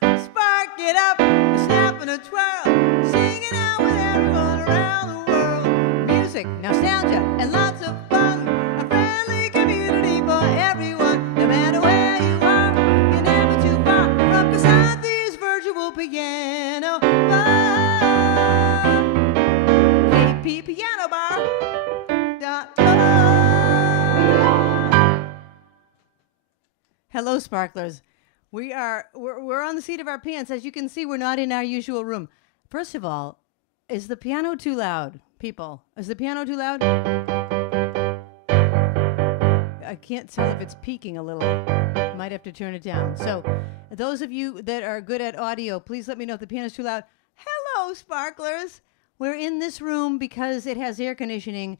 Spark it up, a snap and a twirl, singing out with everyone around the world. Music, nostalgia, and lots of fun. A friendly community for everyone. No matter where you are, you're never too far from Krisanthi's virtual piano bar. kppianobar.com. Hello, sparklers. We're on the seat of our pants. As you can see, we're not in our usual room. First of all, is the piano too loud, people? Is the piano too loud? I can't tell if it's peaking a little. Might have to turn it down. So, those of you that are good at audio, please let me know if the piano's too loud. Hello, sparklers. We're in this room because it has air conditioning.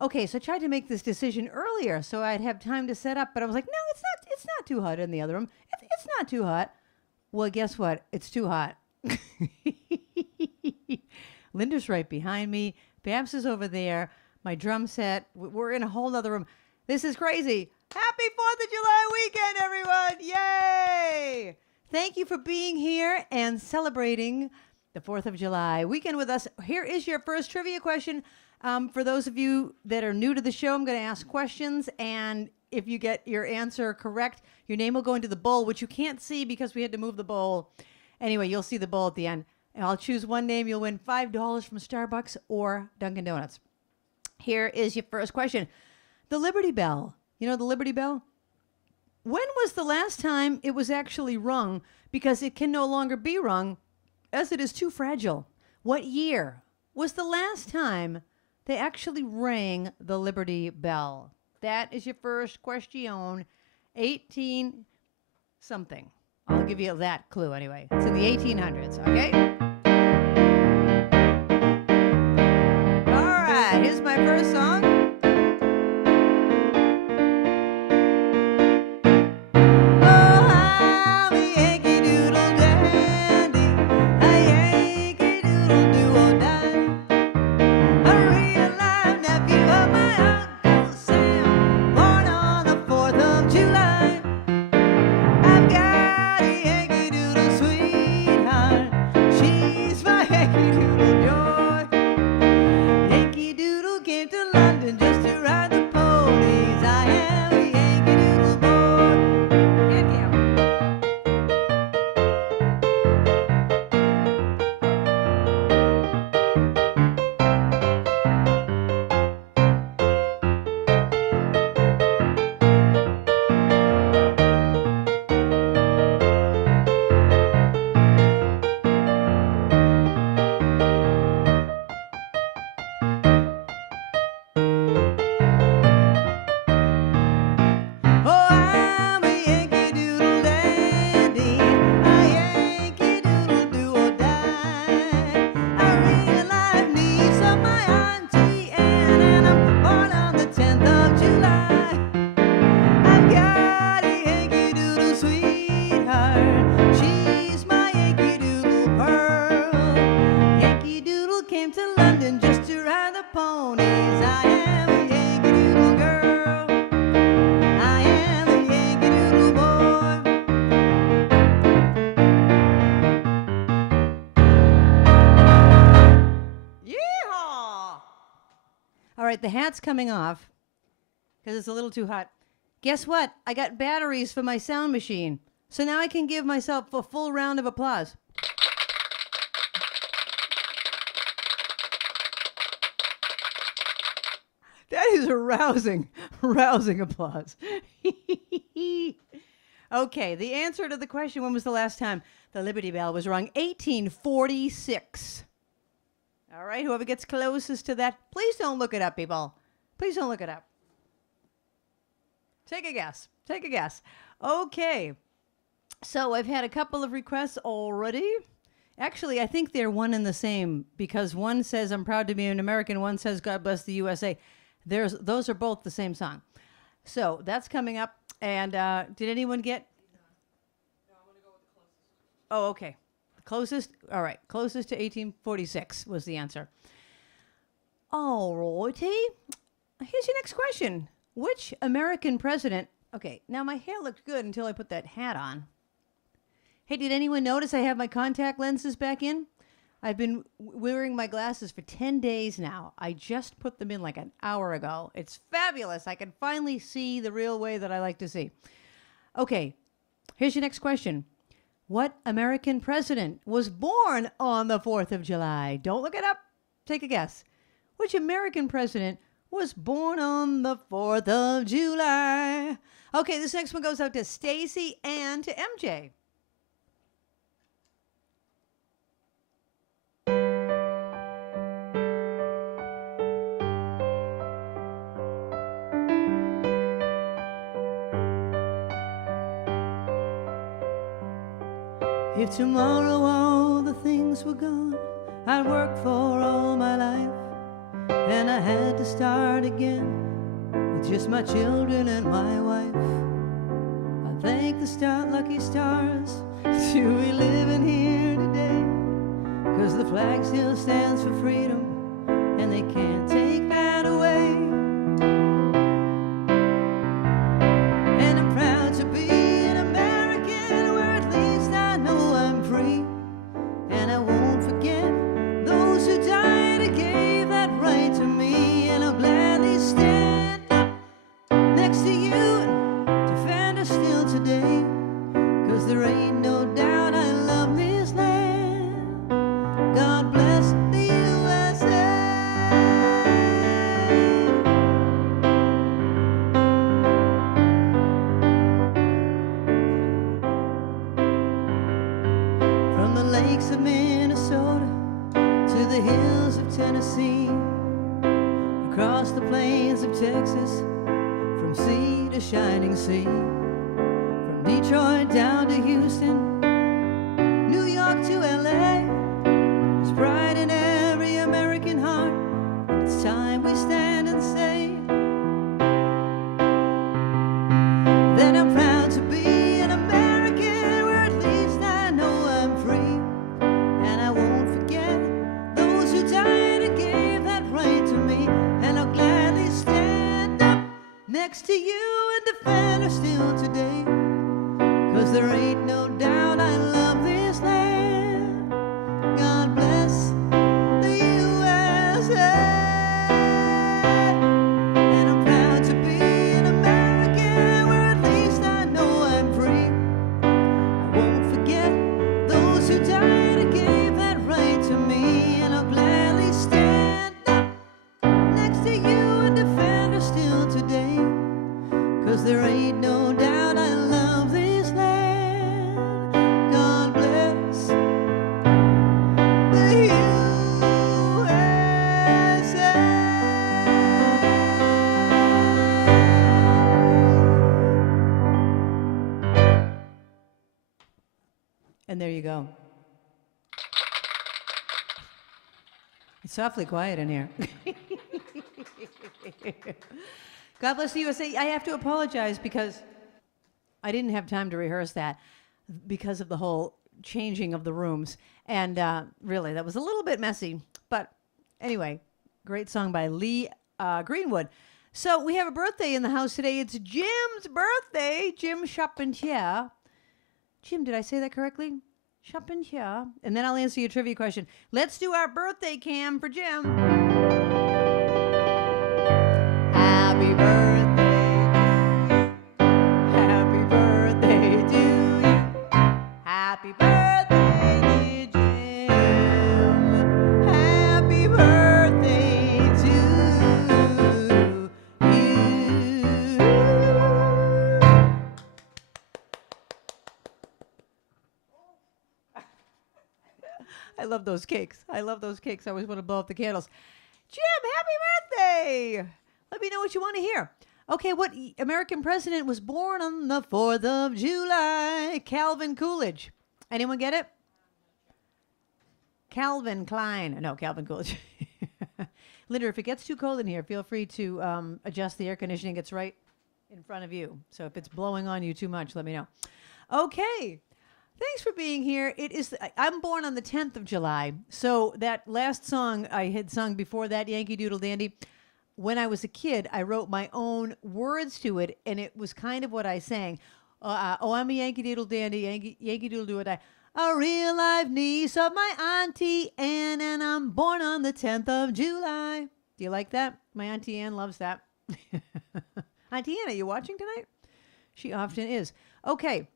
Okay, so I tried to make this decision earlier so I'd have time to set up, but I was like, no, it's not too hot in the other room. It's not too hot. Well, guess what? It's too hot. Linda's right behind me. Babs is over there. My drum set. We're in a whole other room. This is crazy. Happy 4th of July weekend, everyone. Yay! Thank you for being here and celebrating the 4th of July weekend with us. Here is your first trivia question. For those of you that are new to the show, I'm going to ask questions, and if you get your answer correct, your name will go into the bowl, which you can't see because we had to move the bowl. Anyway, you'll see the bowl at the end. And I'll choose one name. You'll win $5 from Starbucks or Dunkin' Donuts. Here is your first question. The Liberty Bell. You know the Liberty Bell? When was the last time it was actually rung? Because it can no longer be rung as it is too fragile. What year was the last time they actually rang the Liberty Bell? That is your first question. 18 something. I'll give you that clue anyway. It's in the 1800s, okay? All right, here's my first song. The hat's coming off because it's a little too hot. Guess what? I got batteries for my sound machine. So now I can give myself a full round of applause. That is a rousing applause. Okay, the answer to the question, when was the last time the Liberty Bell was rung? 1846. All right, whoever gets closest to that, please don't look it up, people. Please don't look it up. Take a guess. Take a guess. Okay. So I've had a couple of requests already. Actually, I think they're one and the same because one says, I'm proud to be an American. One says, God bless the USA. Those are both the same song. So that's coming up. And did anyone get? No, I'm going to go with the closest. Oh, okay. Closest? All right. Closest to 1846 was the answer. All righty. Here's your next question. Which American president... Okay, now my hair looked good until I put that hat on. Hey, did anyone notice I have my contact lenses back in? I've been wearing my glasses for 10 days now. I just put them in like an hour ago. It's fabulous. I can finally see the real way that I like to see. Okay, here's your next question. What American president was born on the 4th of July? Don't look it up. Take a guess. Which American president was born on the 4th of July? Okay, this next one goes out to Stacy and to MJ. If tomorrow all the things were gone, I'd work for all my life, and I had to start again with just my children and my wife. I thank the lucky stars to be living here today, 'cause the flag still stands for freedom, and they can't take that away. And I'm proud to be an American, where at least I know I'm free, and I won't forget those who died and gave that right to me, and I'll gladly stand up next to you and defend us still today, 'cause there ain't no doubt I love this land. God bless the USA. From the lakes of Minnesota to the hills of Tennessee, across the plains of Texas, from sea to shining sea, from Detroit down to Houston, New York to LA, there's pride in every American heart, and it's time we stand and say that I'm proud to be an American, where at least I know I'm free, and I won't forget those who died and gave that right to me, and I'll gladly stand up next to you and defend her still today, 'cause there ain't no doubt I love this land. God bless the USA. And I'm proud to be an American, where at least I know I'm free. I won't forget those who died and gave that right to me, and I'll gladly stand up next to you and defend her still today, 'cause there ain't no doubt I love this land. God bless the USA. And there you go. It's awfully quiet in here. God bless the USA. I have to apologize because I didn't have time to rehearse that because of the whole changing of the rooms. And really, that was a little bit messy. But anyway, great song by Lee Greenwood. So we have a birthday in the house today. It's Jim's birthday. Jim Charpentier. Jim, did I say that correctly? Charpentier. And then I'll answer your trivia question. Let's do our birthday cam for Jim. Happy birthday to you. Happy birthday to you. Happy birthday, dear Jim. Happy birthday to you. I love those cakes. I love those cakes. I always want to blow up the candles. Jim, happy birthday! Let me know what you want to hear. Okay, what American president was born on the 4th of July? Calvin Coolidge. Anyone get it? Calvin Klein. No, Calvin Coolidge. Linda, if it gets too cold in here, feel free to adjust the air conditioning. It's right in front of you. So if it's blowing on you too much, let me know. Okay. Thanks for being here. I'm born on the 10th of July. So that last song I had sung before that, Yankee Doodle Dandy, when I was a kid, I wrote my own words to it, and it was kind of what I sang. I'm a Yankee Doodle dandy, Yankee Doodle do or die. A real life niece of my Auntie Anne, and I'm born on the 10th of July. Do you like that? My Auntie Anne loves that. Auntie Anne, are you watching tonight? She often is. Okay.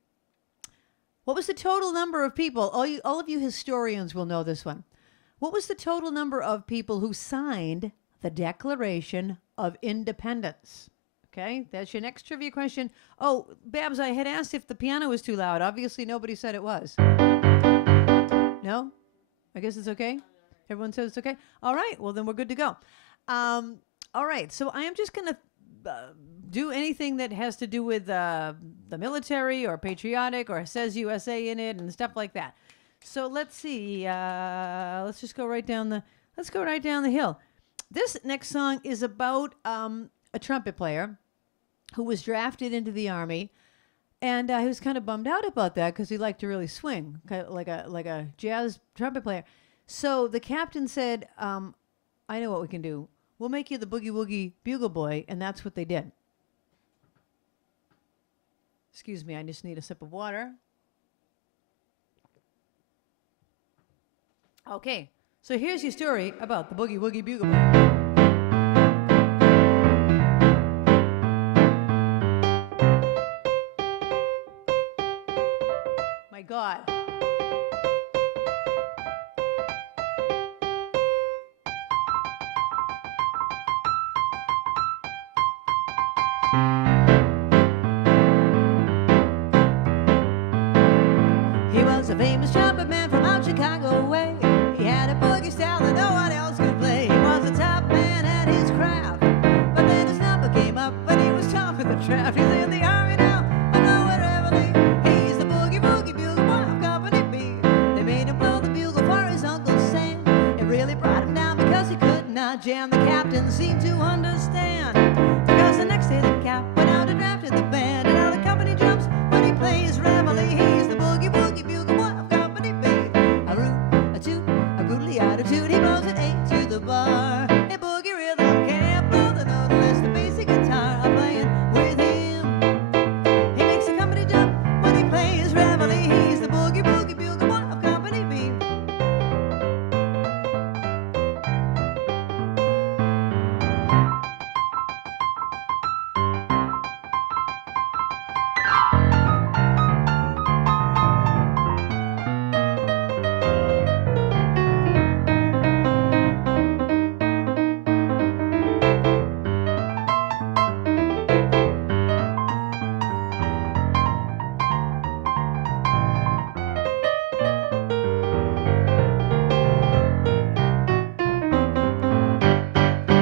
What was the total number of people? All of you historians will know this one. What was the total number of people who signed the Declaration of Independence? Okay, that's your next trivia question. Oh, Babs, I had asked if the piano was too loud. Obviously, nobody said it was. No? I guess it's okay? Everyone says it's okay? All right, well, then we're good to go. All right, so I am just going to do anything that has to do with the military or patriotic or says USA in it and stuff like that. So let's see. Let's just go right down the hill. This next song is about a trumpet player who was drafted into the Army, and he was kind of bummed out about that because he liked to really swing, kind of like a jazz trumpet player. So the captain said, I know what we can do. We'll make you the boogie woogie bugle boy, and that's what they did. Excuse me, I just need a sip of water. Okay, so here's your story about the boogie woogie bugle boy. My God. He was a famous trumpet man from out Chicago way. He had a boogie style that no one else could play. He was a top man at his craft, but then his number came up and he was top of the draft. He's in the Army now, I know it readily. He's the boogie woogie bugle boy of Company B. They made him blow the bugle for his Uncle Sam. It really brought him down because he could not jam. The captain seemed to understand, because the next day the cap went out and drafted the band. And now the company jumps when he plays reveille. He's the boogie woogie bugle boy of Company B. A root, a toot, a brutally attitude. He blows an 8 to the bar. A boogie rhythm can't blow the note unless the basic guitar are playing with him. He makes the company jump when he plays reveille. He's the boogie woogie bugle boy of Company B.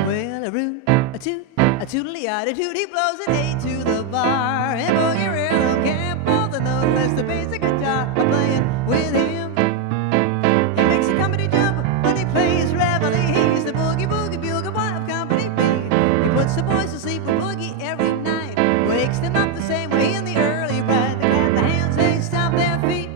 Well, a root, a toot, a tootly attitude. He blows an 8 to the bar. And boogie rhythm can't blow the note unless the basic guitar are playing with him. He makes the company jump when he plays reveille. He's the boogie woogie bugle boy of Company B. He puts the boys to sleep with boogie every night, wakes them up the same way in the early bright. They clap their hands, they stomp their feet.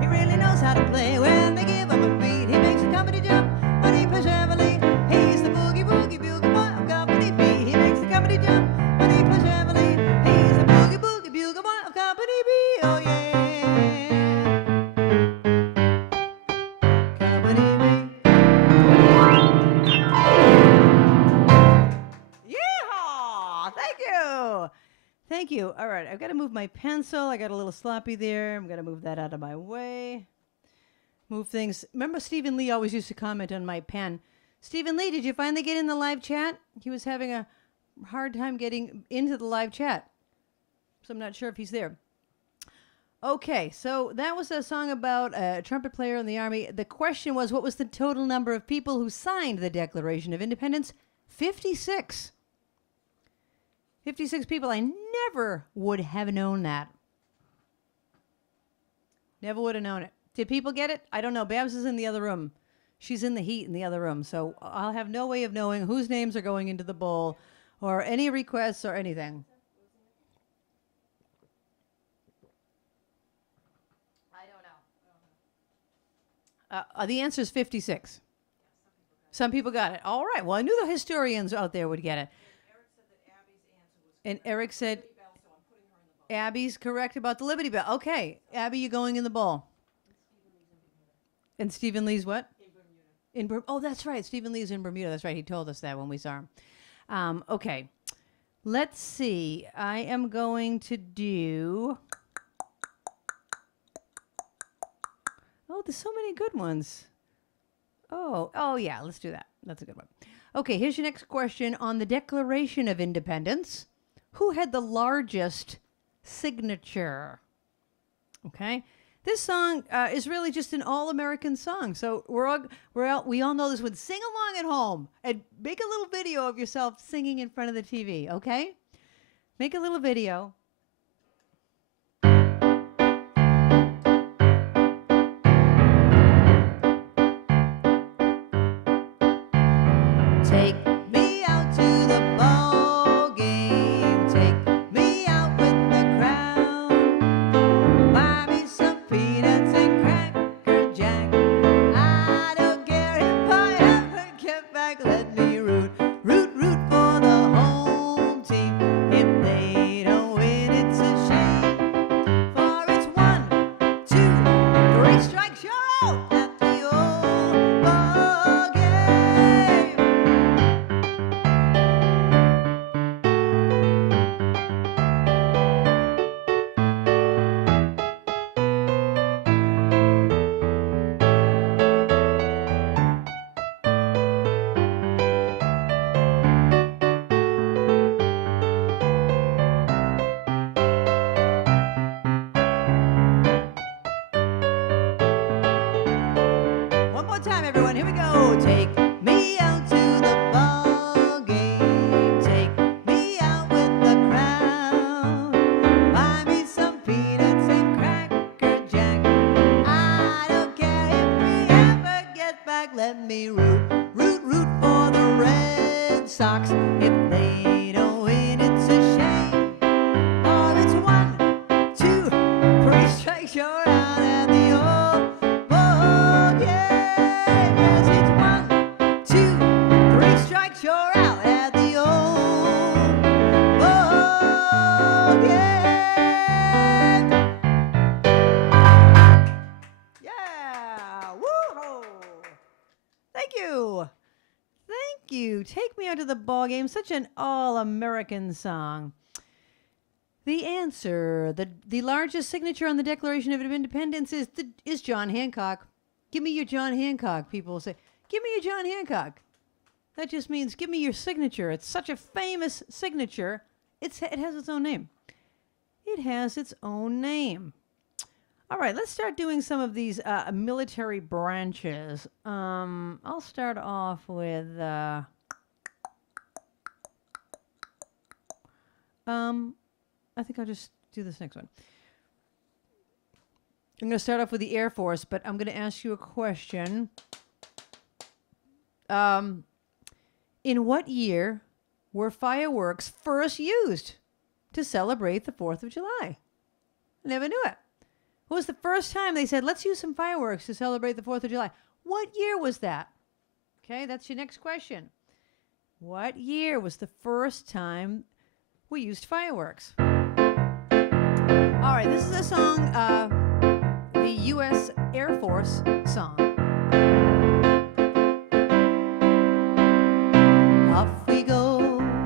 He really knows how to play when they give him a beat. He makes the company jump when he plays reveille. He's the boogie woogie bugle boy of Company B. He makes the company jump when he plays reveille. He's the boogie woogie bugle boy of Company B. Oh yeah, Company B. Yeehaw! Thank you. Thank you. All right, I've got to move my pencil. I got a little sloppy there. I'm going to move that out of my way. Move things. Remember Stephen Lee always used to comment on my pen. Stephen Lee, did you finally get in the live chat? He was having a hard time getting into the live chat, so I'm not sure if he's there. Okay, so that was a song about a trumpet player in the Army. The question was, what was the total number of people who signed the Declaration of Independence? 56. 56 people. I never would have known that. Never would have known it. Did people get it? I don't know. Babs is in the other room. She's in the heat in the other room. So I'll have no way of knowing whose names are going into the bowl or any requests or anything. I don't know. The answer is 56. Some people got it. All right. Well, I knew the historians out there would get it. And Eric said, Abby's correct about the Liberty Bell. Okay, Abby, you're going in the bowl. And Stephen Lee's what? In Bermuda. Oh, that's right. Stephen Lee's in Bermuda. That's right. He told us that when we saw him. Okay. Let's see. I am going to do... Oh, there's so many good ones. Oh yeah, let's do that. That's a good one. Okay, here's your next question. On the Declaration of Independence, who had the largest signature? Okay, this song is really just an all-American song. So we all know this one. Sing along at home and make a little video of yourself singing in front of the TV. Okay, make a little video. Take me out to the ball game. Take me out with the crowd. Buy me some peanuts and Cracker Jack. I don't care if I ever get back. Let me root for the home team. If they don't win, it's a shame. For it's 1, 2, 3 strikes, you're out at the old ball game. One more time, everyone. Here we go. Take me out to the ball game. Take me out with the crowd. Buy me some peanuts and Cracker Jack. I don't care if we ever get back. Let me root for the Red Sox. If they don't win, it's a shame. Or it's 1, 2, 3 strikes, you're out at the old ball game. Yes, it's 1, 2, 3 strikes, you're out at the old ball game. Yeah, woo-hoo. Thank you. Thank you. Take me out to the ball game. Such an all-American song. The answer, the largest signature on the Declaration of Independence is John Hancock. Give me your John Hancock, people will say. Give me your John Hancock. That just means give me your signature. It's such a famous signature. It has its own name. It has its own name. All right, let's start doing some of these military branches. I'll start off with... I think I'll just do this next one. I'm going to start off with the Air Force, but I'm going to ask you a question. In what year were fireworks first used to celebrate the 4th of July? I never knew it. What was the first time they said, let's use some fireworks to celebrate the 4th of July? What year was that? Okay, that's your next question. What year was the first time we used fireworks? All right, this is a song, the U.S. Air Force song. Off we go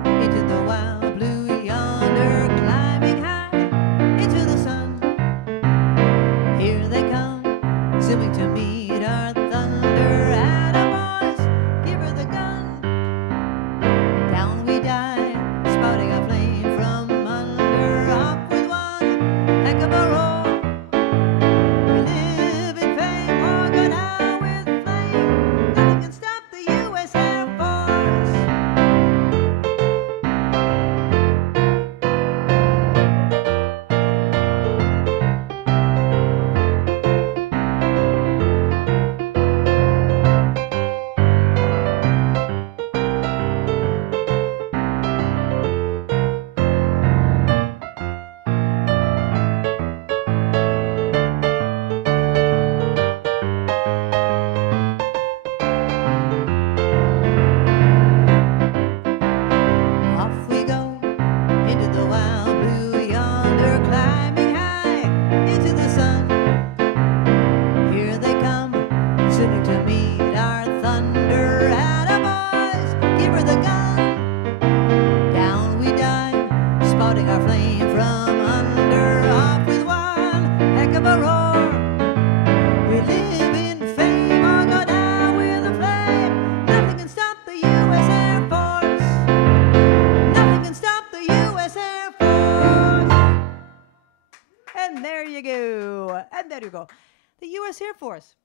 into the wild blue yonder, climbing high into the sun. Here they come, zooming to meet our thunder. Atta boys, give her the gun. Down we dive, spouting a flame from under. Off with one heck of a roll. We live in fame or go down with flame. Nothing can stop the U.S. Air Force. you. And there you go. The U.S. Air Force.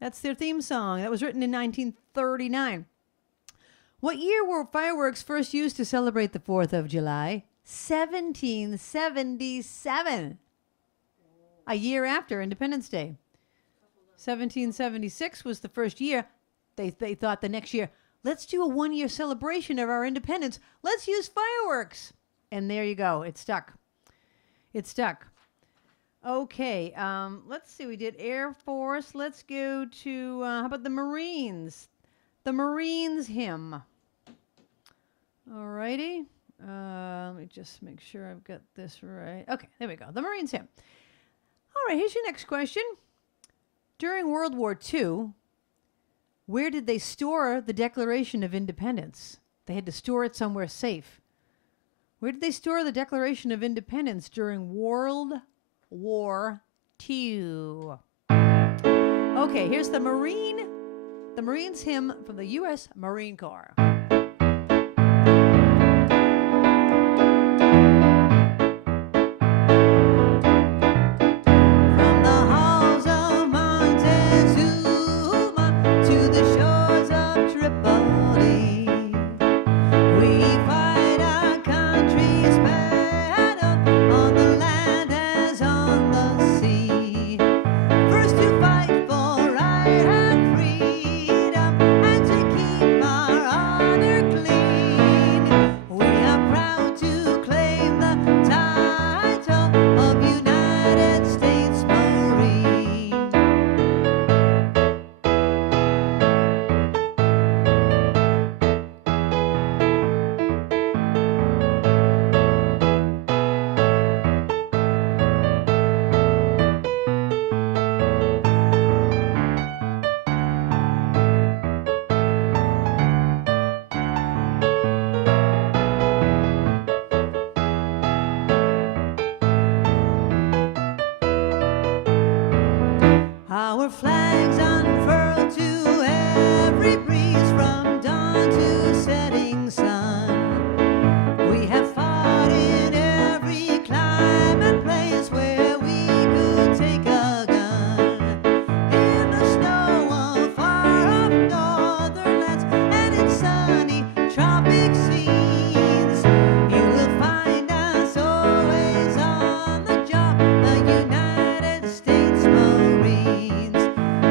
That's their theme song. That was written in 1939. What year were fireworks first used to celebrate the 4th of July? 1777. A year after Independence Day. 1776 was the first year. They thought the next year, let's do a 1-year celebration of our independence. Let's use fireworks. And there you go. It stuck. It stuck. Okay. Let's see. We did Air Force. Let's go to, how about the Marines? The Marines hymn. All righty. Let me just make sure I've got this right. Okay, there we go. The Marines hymn. All right, here's your next question. During World War II, where did they store the Declaration of Independence? They had to store it somewhere safe. Where did they store the Declaration of Independence during World War II? Okay, here's the Marines hymn from the U.S. Marine Corps. Our flags unfurled to every breeze from dawn to setting sun. We have fought in every clime and place where we could take a gun. In the snow of far-off northern lands and in sunny tropic scenes, you will find us always on the job, the United States Marines.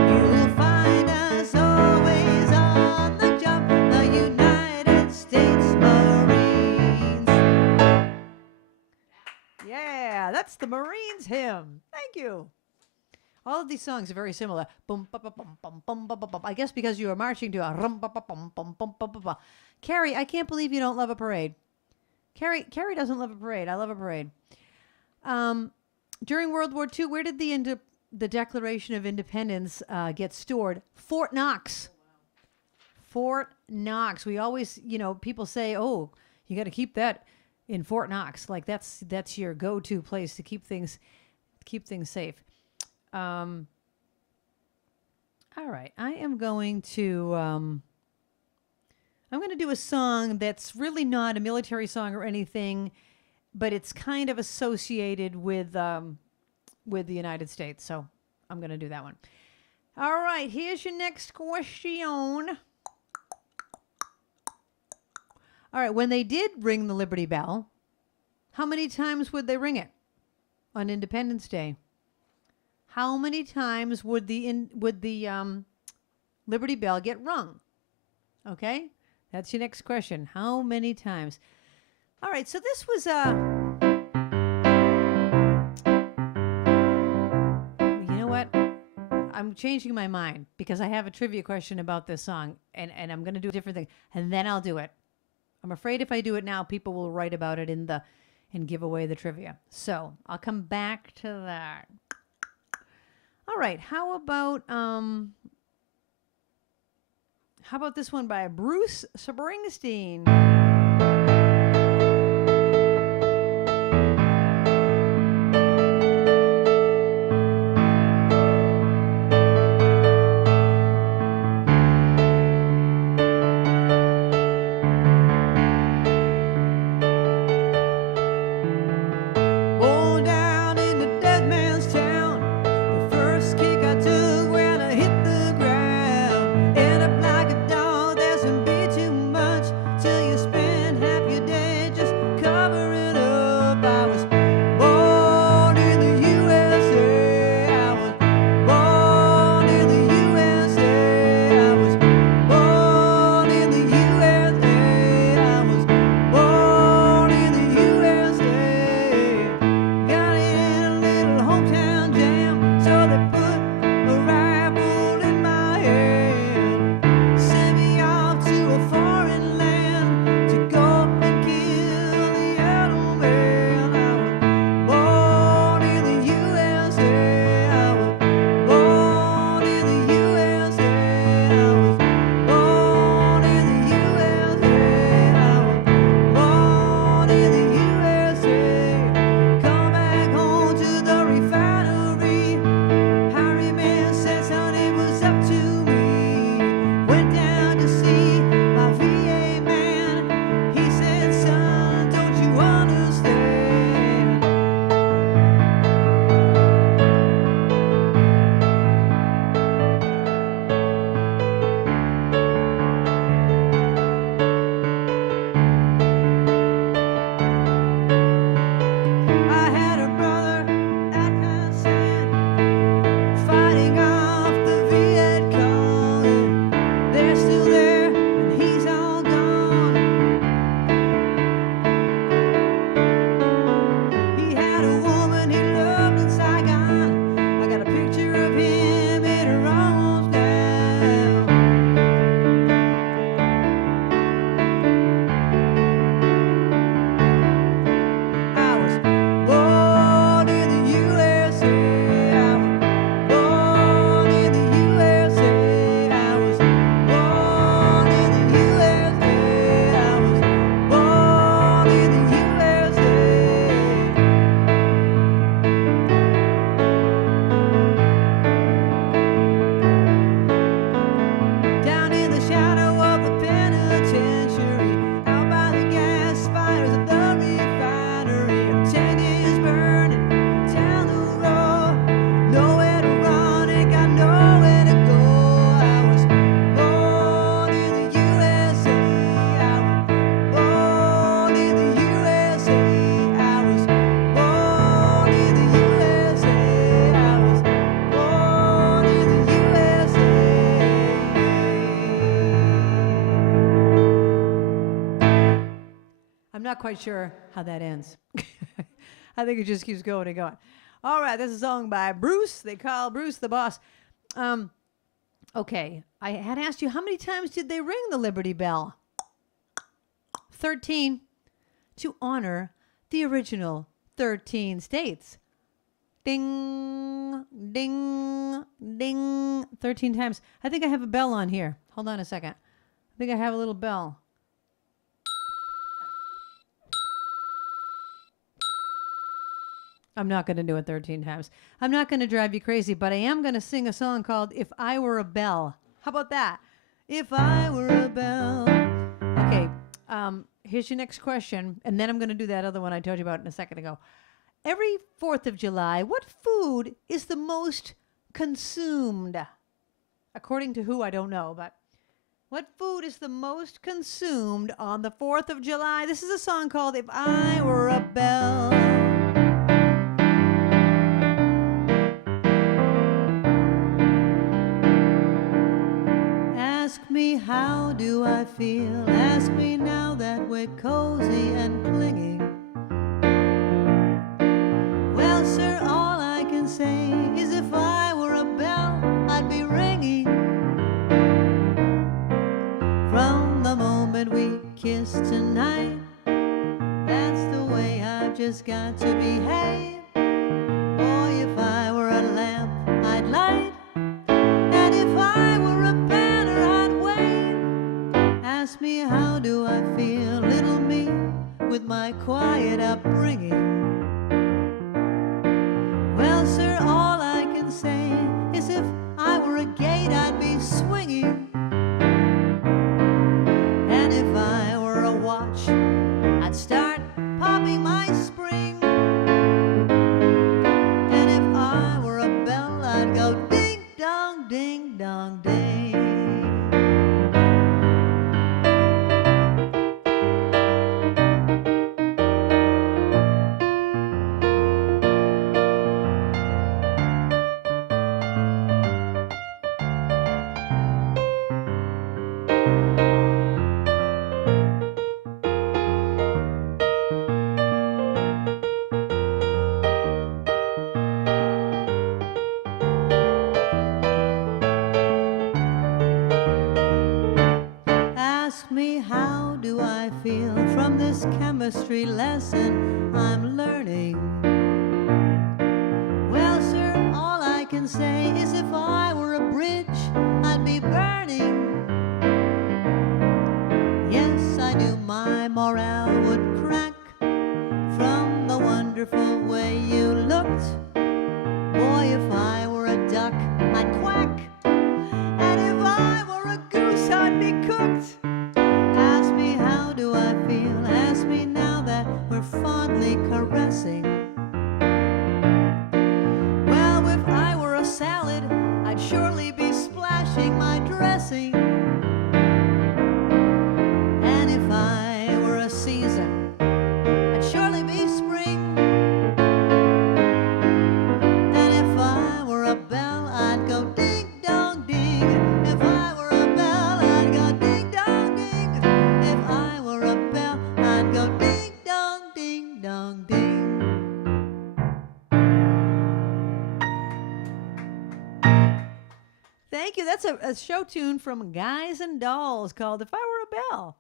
You'll find us always on the job, the United States Marines. Yeah, that's the Marines hymn. Thank you. All of these songs are very similar. Bum, ba, ba, bum, bum, bum, ba, ba, bum. I guess because you are marching to a rum, ba, ba, bum, bum, bum, ba, ba, ba. Carrie, I can't believe you don't love a parade. Carrie doesn't love a parade. I love a parade. During World War II, where did the Declaration of Independence get stored? Fort Knox. Fort Knox. We always, people say, oh, you got to keep that in Fort Knox. Like that's your go-to place to keep things safe. All right, I am going to do a song that's really not a military song or anything, but it's kind of associated with the United States. So I'm going to do that one. All right, here's your next question. All right, when they did ring the Liberty Bell, how many times would they ring it on Independence Day? How many times would the Liberty Bell get rung? Okay, that's your next question. How many times? All right, so this was you know what? I'm changing my mind because I have a trivia question about this song, and I'm going to do a different thing, and then I'll do it. I'm afraid if I do it now, people will write about it and give away the trivia. So I'll come back to that. All right, how about this one by Bruce Springsteen? Oh, down in the dead man's not quite sure how that ends. I think it just keeps going and going. All right, this is a song by Bruce. They call Bruce the boss. Okay, I had asked you, how many times did they ring the Liberty Bell? 13, to honor the original 13 states. Ding, ding, ding, 13 times. I think I have a bell on here. Hold on a second. I think I have a little bell. I'm not going to do it 13 times. I'm not going to drive you crazy, but I am going to sing a song called If I Were a Bell. How about that? If I were a bell. Okay, here's your next question, and then I'm going to do that other one I told you about in a second ago. Every 4th of July, what food is the most consumed? According to who, I don't know, but what food is the most consumed on the 4th of July? This is a song called If I Were a Bell. Ask me, how do I feel? Ask me now that we're cozy and clinging. Well, sir, all I can say is if I were a bell, I'd be ringing. From the moment we kissed tonight, that's the way I've just got to behave. Boy, if I were a lamp, I'd light. And if I were a banner, I'd wave. Ask me, how do I feel, little me, with my quiet upbringing? Well, sir, all I can say is if I were a gate, I'd be swinging. And if I were a watch, I'd start popping my spring. And if I were a bell, I'd go ding dong, ding dong, ding. Ask me, how do I feel from this chemistry lesson I'm learning? Well, sir, all I can say is if I were a bridge, I'd be burning. Yes, I knew my morale would crack from the wonderful way you looked. Boy, if I were a duck, I'd quack. And if I were a goose, I'd be cooked. Ask me, how do I feel? Ask me now that we're fondly caressing. Well, if I were a salad, I'd surely be splashing my dressing. And if I were a season, I'd surely be spring. And if I were a bell, I'd go ding dong ding. If I were a bell, I'd go ding dong ding. If I were a bell, I'd go ding dong ding dong ding. Thank you. That's a show tune from Guys and Dolls called If I Were a Bell.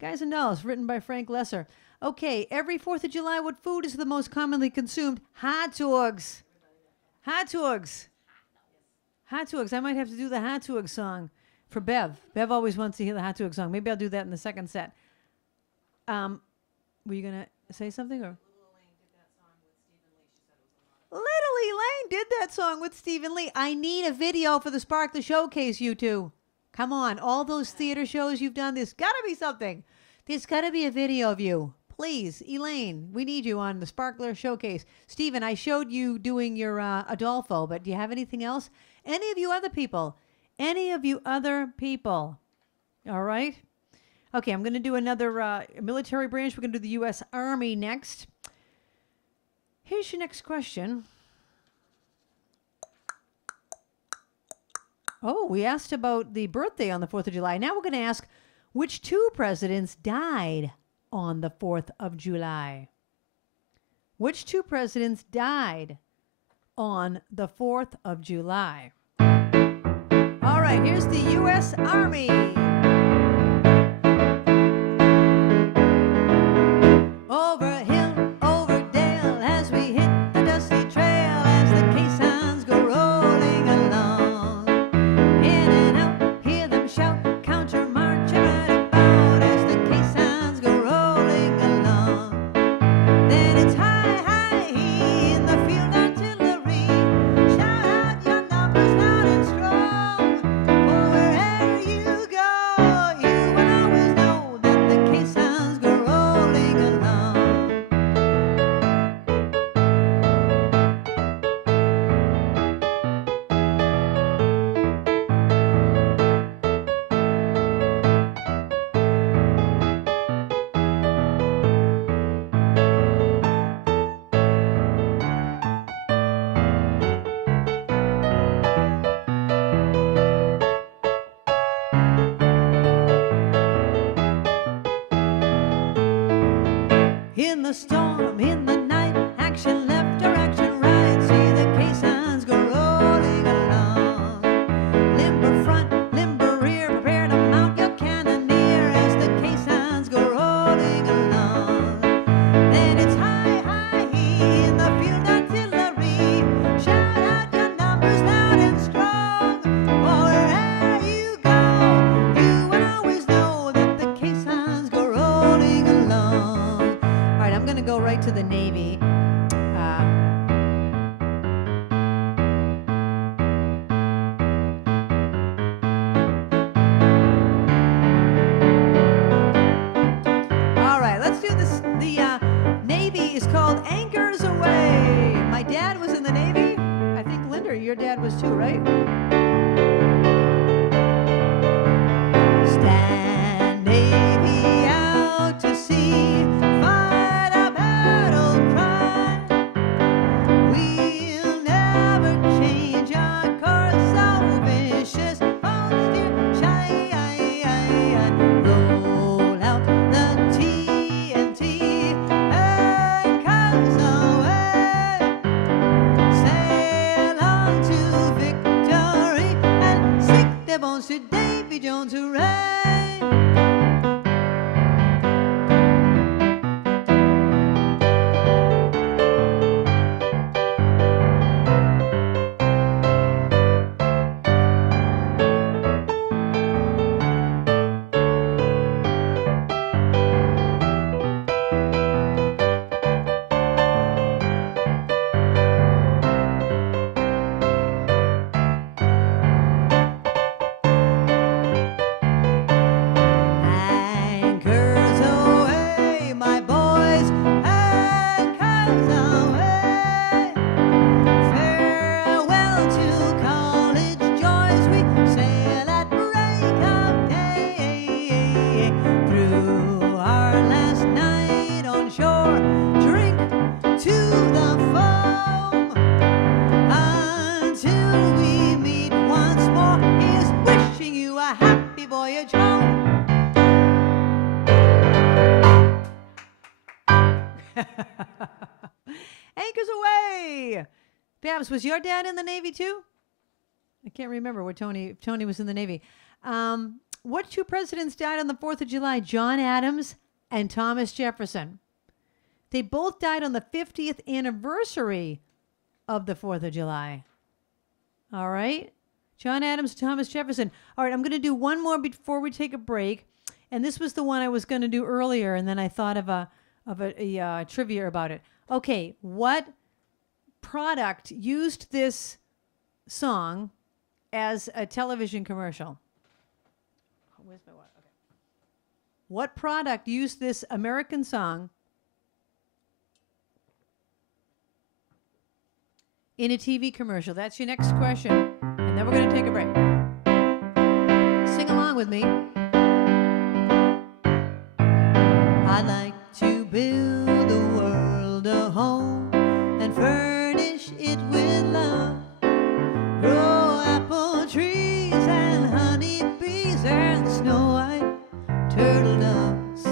Guys and Dolls, written by Frank Lesser. Okay, every 4th of July, what food is the most commonly consumed? Hot dogs. Hot dogs. Hot dogs. I might have to do the hot dog song for Bev. Bev always wants to hear the hot dog song. Maybe I'll do that in the second set. Were you going to say something? Or? Little Elaine did that song with Stephen Lee. I need a video for the Sparkler Showcase, you two. Come on, all those theater shows you've done, there's got to be something. There's got to be a video of you. Please, Elaine, we need you on the Sparkler Showcase. Stephen, I showed you doing your Adolfo, but do you have anything else? Any of you other people? Any of you other people? All right. Okay, I'm going to do another military branch. We're going to do the U.S. Army next. Here's your next question. Oh, we asked about the birthday on the 4th of July. Now we're going to ask which two presidents died on the 4th of July? Which two presidents died on the 4th of July? All right, here's the U.S. Army. Over hill, over dale, as we hit the dusty trail, as the caissons go rolling along. In and out, hear them shout, counter marching right about, as the caissons go rolling along. Then it's high, high, in the field artillery. Shout out your numbers loud and strong. For wherever you go, you will always know that the caissons go rolling along. In the storm, in the night, action left or action right, see the caissons go rolling along. Limber front, limber rear, prepare to mount your cannoneer as the caissons go rolling along. Then it's high, high, in the field artillery. Shout out your numbers loud and strong. For wherever you go, you will always know that the caissons go rolling along. All right, I'm going to go right to the Navy. All right, let's do this. The Navy is called Anchors Away. My dad was in the Navy. I think, Linda, your dad was too, right? Stand Navy out to sea, fight a battle cry. We'll never change our course, so vicious, austere, shy. Roll out the TNT, anchors away. Sail on to victory and stick their bones to Davy Jones, hooray! Anchors away, my boys, anchors away. Farewell to college joys, we sail at break of day. Through our last night on shore, drink to the foam. Until we meet once more, here's wishing you a happy voyage home. Anchors away. Babs, was your dad in the Navy too? I can't remember what Tony was in the Navy. What two presidents died on the 4th of July? John Adams and Thomas Jefferson. They both died on the 50th anniversary of the 4th of July. All right. John Adams, Thomas Jefferson. All right, I'm going to do one more before we take a break. And this was the one I was going to do earlier, and then I thought of a trivia about it. Okay, what product used this song as a television commercial? Where's my what? Okay. What product used this American song in a TV commercial? That's your next question. And then we're going to take a break. Sing along with me. I'd like to build the world a home and furnish it with love. Grow apple trees and honey bees and snow white turtle doves.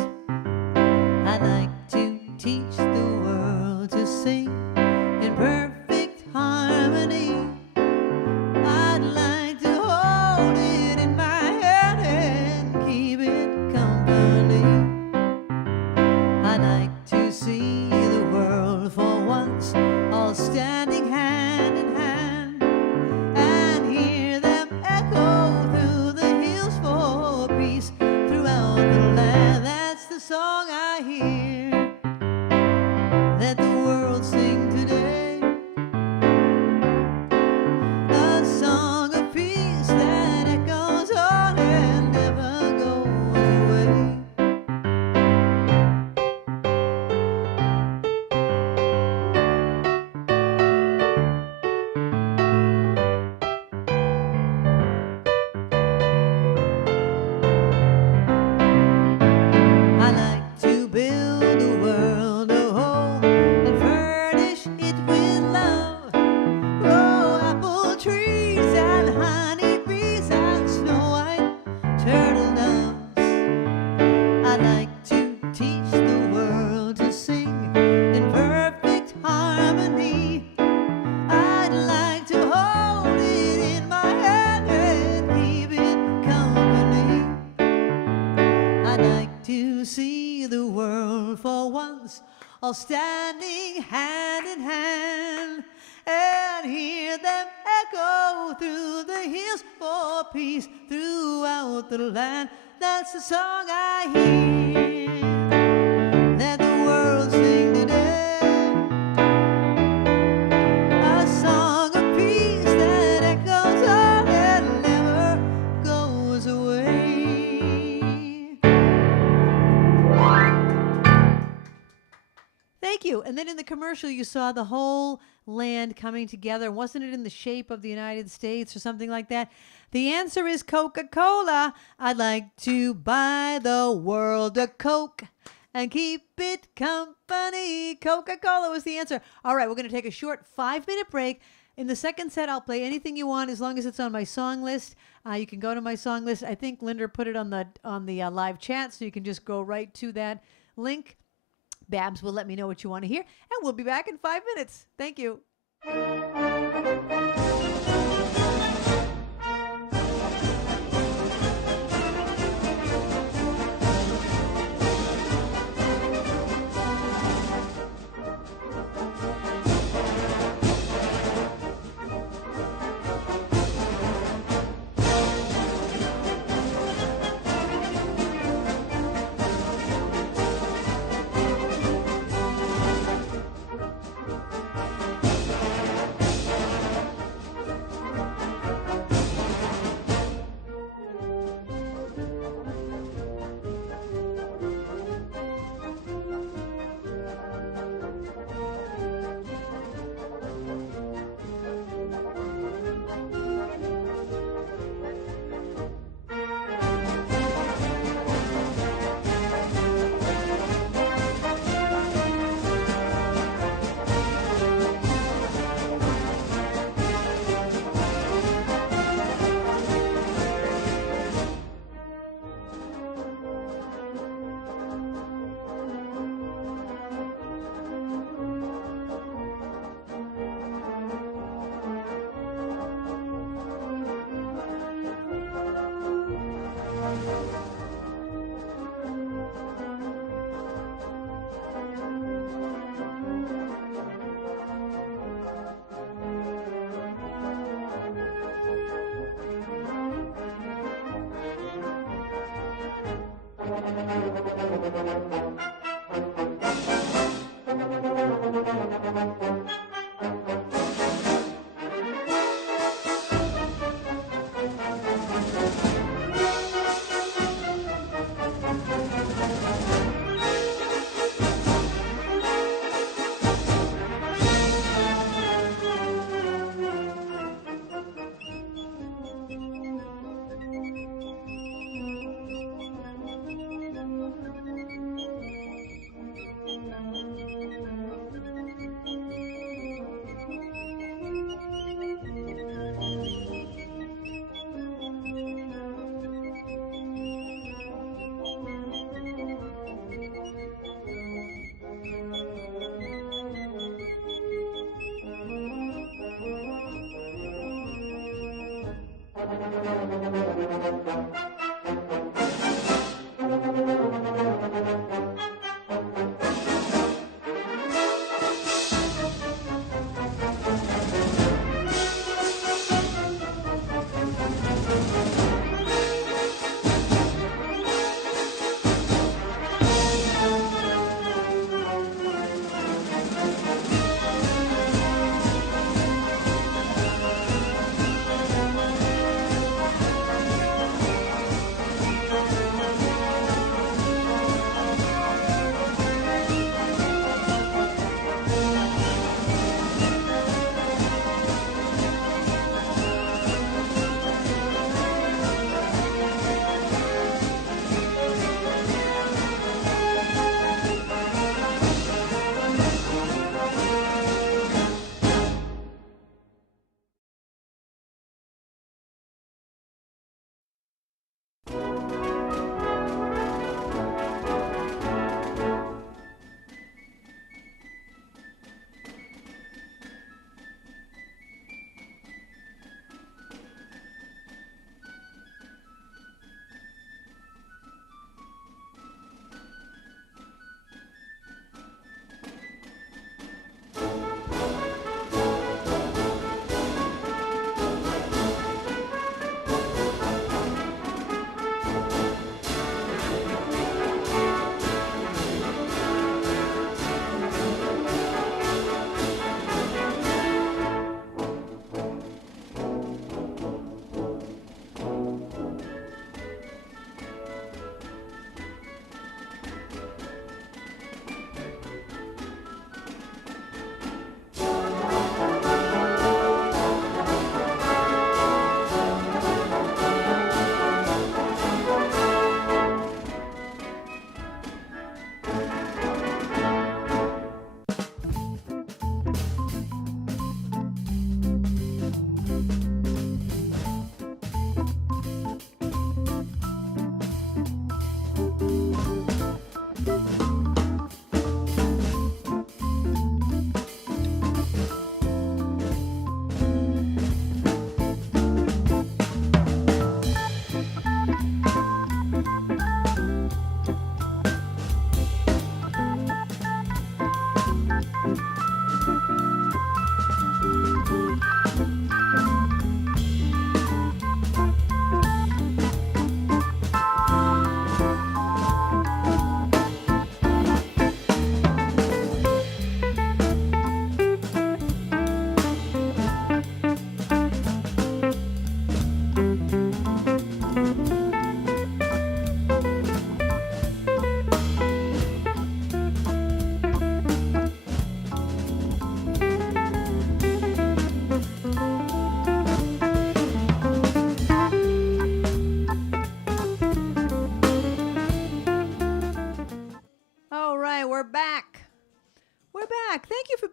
all standing hand in hand, and hear them echo through the hills for peace throughout the land. That's the song I hear. Let the world sing today, a song of peace that echoes on and never goes away. Thank you. And then in the commercial, you saw the whole land coming together. Wasn't it in the shape of the United States or something like that? The answer is Coca-Cola. I'd like to buy the world a Coke and keep it company. Coca-Cola was the answer. All right, we're going to take a short 5-minute break. In the second set, I'll play anything you want as long as it's on my song list. You can go to my song list. I think Linda put it on the live chat, so you can just go right to that link. Babs will let me know what you want to hear, and we'll be back in 5 minutes. Thank you.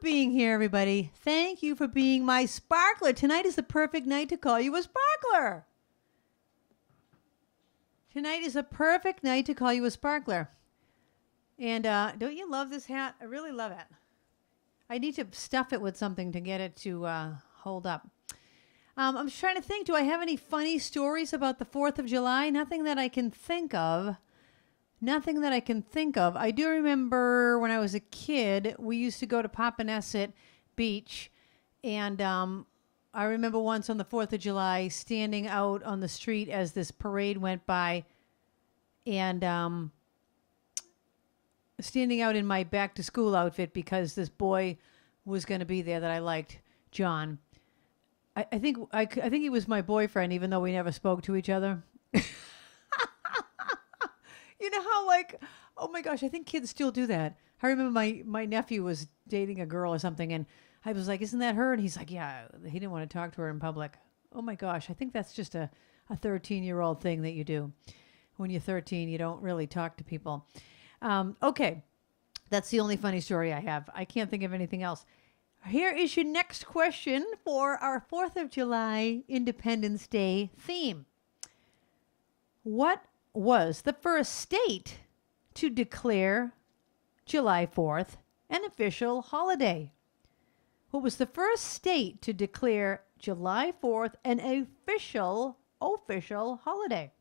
being here, everybody. Thank you for being my sparkler. Tonight is the perfect night to call you a sparkler. Tonight is a perfect night to call you a sparkler. And don't you love this hat? I really love it. I need to stuff it with something to get it to hold up. I'm just trying to think, do I have any funny stories about the 4th of July? Nothing that I can think of. Nothing that I can think of. I do remember when I was a kid, we used to go to Papaneset Beach. And I remember once on the 4th of July standing out on the street as this parade went by. And standing out in my back to school outfit because this boy was going to be there that I liked, John. I think he was my boyfriend, even though we never spoke to each other. You know how, like, oh my gosh, I think kids still do that. I remember my nephew was dating a girl or something, and I was like, isn't that her? And he's like, yeah, he didn't want to talk to her in public. Oh my gosh, I think that's just a 13-year-old thing that you do. When you're 13, you don't really talk to people. Okay, that's the only funny story I have. I can't think of anything else. Here is your next question for our 4th of July Independence Day theme. What was the first state to declare July 4th an official holiday? What was the first state to declare July 4th an official holiday?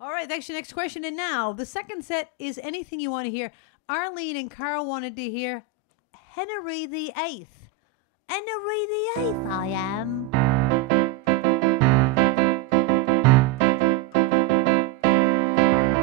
All right, that's your next question. And now, the second set is anything you want to hear. Arlene and Carl wanted to hear Henry the Eighth. Henry the Eighth, I am.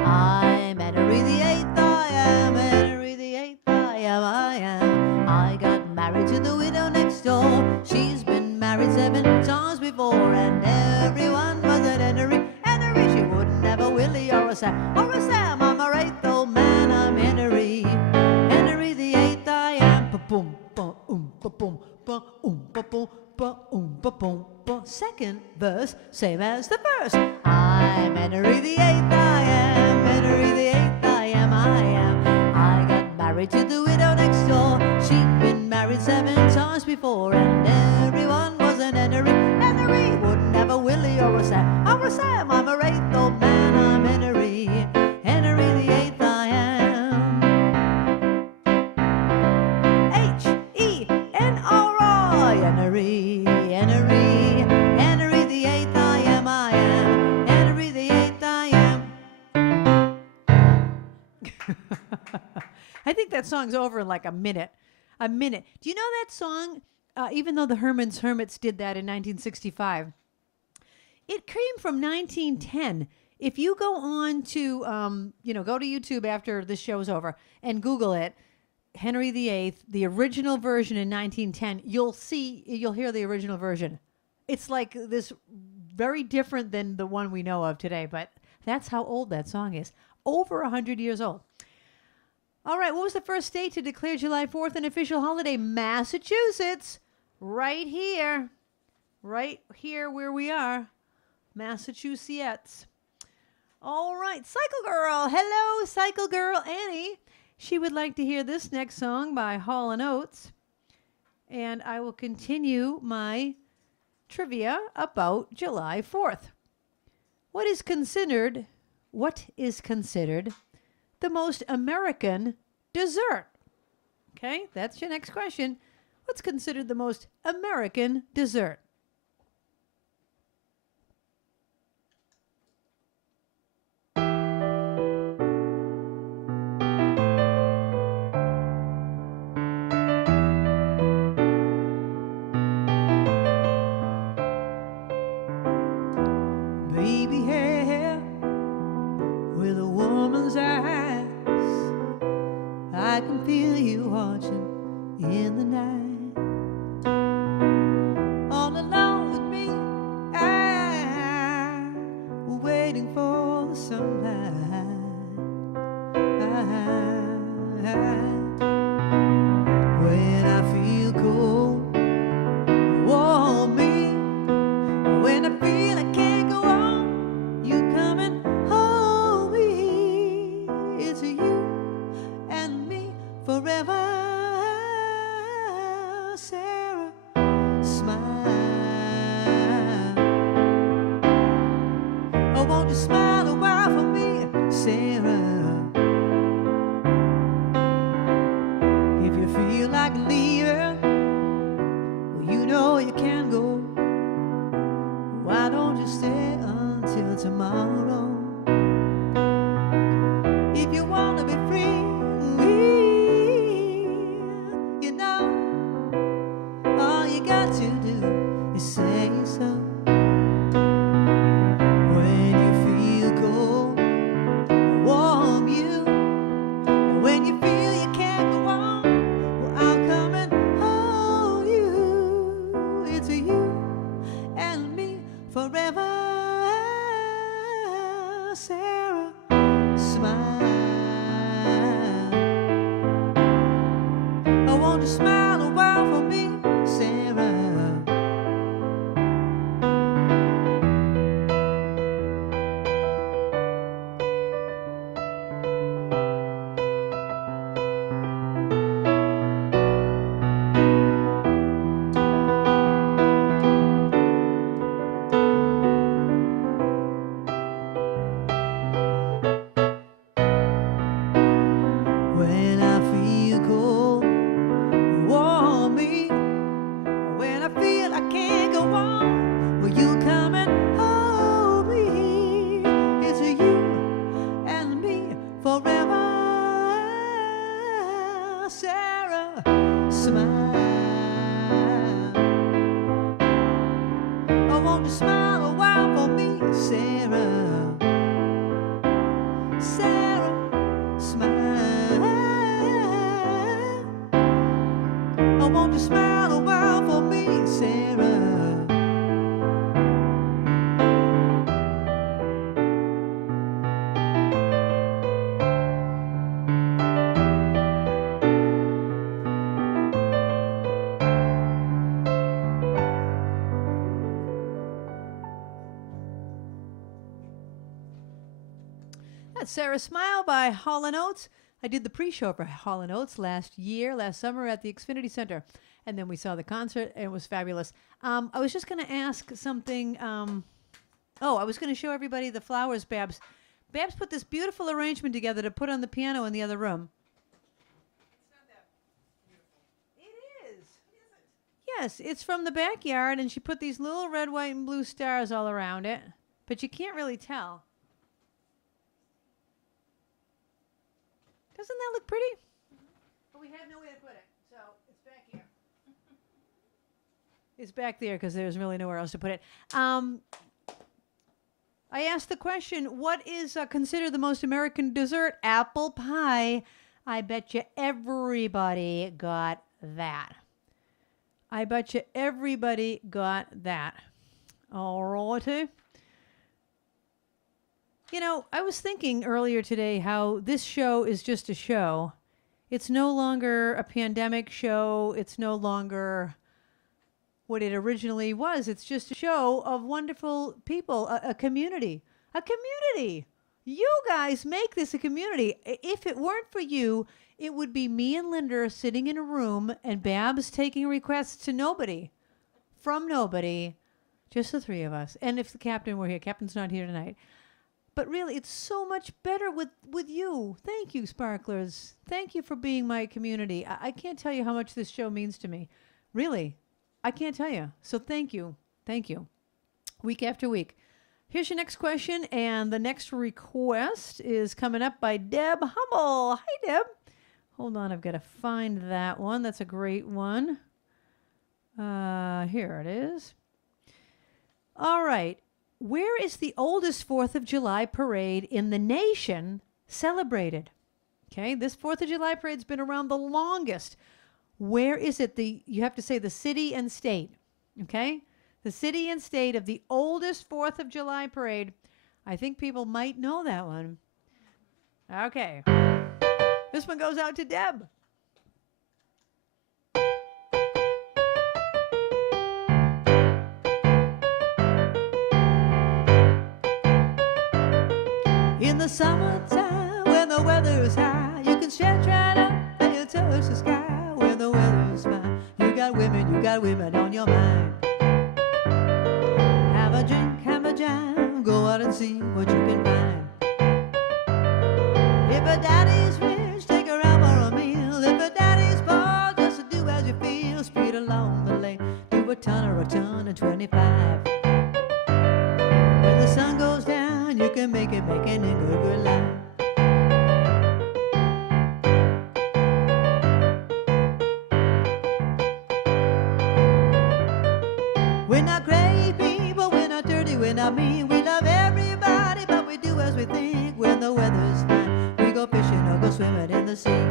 I'm Henry the Eighth, I am. Henry the Eighth, I am. I got married to the widow next door. She's been married 7 times before, and everyone was at Henry. Henry, she wouldn't have a Willie or a Sam. Or a Sam, I'm a eighth old man, I'm Henry. Henry the Eighth, I am. Ba-boom, ba-boom, ba-boom, ba-boom, ba-boom, ba-boom, ba-boom, ba. Second verse, same as the first. I'm Henry the Eighth, I am. Henry the Eighth, I am, I am. I got married to the widow next door. She'd been married 7 times before, and everyone was an Henry. Henry wouldn't have a Willie or a Sam. Or a Sam, I'm a eighth old man, I'm Henry. Henry the Eighth, I am. H-E-N-R-I, Henry, Henry, Henry the Eighth, I am, I am. Henry the Eighth, I am. I think that song's over in like a minute. A minute. Do you know that song? Even though the Herman's Hermits did that in 1965, it came from 1910. If you go on to, go to YouTube after this show's over and Google it, Henry VIII, the original version in 1910, you'll hear the original version. It's like this very different than the one we know of today, but that's how old that song is. Over 100 years old. All right, what was the first state to declare July 4th an official holiday? Massachusetts. Right here where we are, Massachusetts. All right, Cycle Girl. Hello, Cycle Girl Annie. She would like to hear this next song by Hall & Oates. And I will continue my trivia about July 4th. What is considered the most American dessert? Okay, that's your next question. What's considered the most American dessert? Baby hair with a woman's eyes, I can feel you watching in the night. All alone forever. Sarah, smile. I want you to smile a while for me, Sarah. When I feel cold, warm me. When I feel I can't go on, will you come and hold me? It's you and me forever. Sarah, smile. I want you to smile a while for me, Sarah. Sarah, smile. I want you to smile a while for me, Sarah. That's Sarah Smile by Hall & Oates. I did the pre-show for Hall & Oates last summer at the Xfinity Center. And then we saw the concert, and it was fabulous. I was just going to ask something. I was going to show everybody the flowers Babs. Babs put this beautiful arrangement together to put on the piano in the other room. It's not that beautiful. It is. Yes, it's from the backyard, and she put these little red, white, and blue stars all around it. But you can't really tell. Doesn't that look pretty? But we have no way to put it, so it's back here. It's back there because there's really nowhere else to put it. I asked the question, what is considered the most American dessert? Apple pie. I bet you everybody got that. I bet you everybody got that. All righty. You know, I was thinking earlier today how this show is just a show. It's no longer a pandemic show. It's no longer what it originally was. It's just a show of wonderful people, a community. A community. You guys make this a community. If it weren't for you, it would be me and Linda sitting in a room and Babs taking requests to nobody. From nobody. Just the three of us. And if the captain were here. Captain's not here tonight. But really, it's so much better with you. Thank you, Sparklers. Thank you for being my community. I can't tell you how much this show means to me. Really, I can't tell you. So thank you. Thank you. Week after week. Here's your next question, and the next request is coming up by Deb Hummel. Hi, Deb. Hold on, I've got to find that one. That's a great one. Here it is. All right. Where is the oldest 4th of July parade in the nation celebrated? Okay, this 4th of July parade's been around the longest. Where is it? You have to say the city and state. Okay? The city and state of the oldest 4th of July parade. I think people might know that one. Okay. This one goes out to Deb. In the summertime, when the weather is high, you can stretch right up and you touch the sky. When the weather is fine, you got women on your mind. Have a drink, have a jam, go out and see what you can find. If a daddy's rich, take her out for a meal. If a daddy's poor, just do as you feel. Speed along the lane, do a ton or a ton and 25. When the sun goes down, you can make it a good life. We're not crazy people, we're not dirty, we're not mean. We love everybody, but we do as we think. When the weather's fine, we go fishing or go swimming in the sea.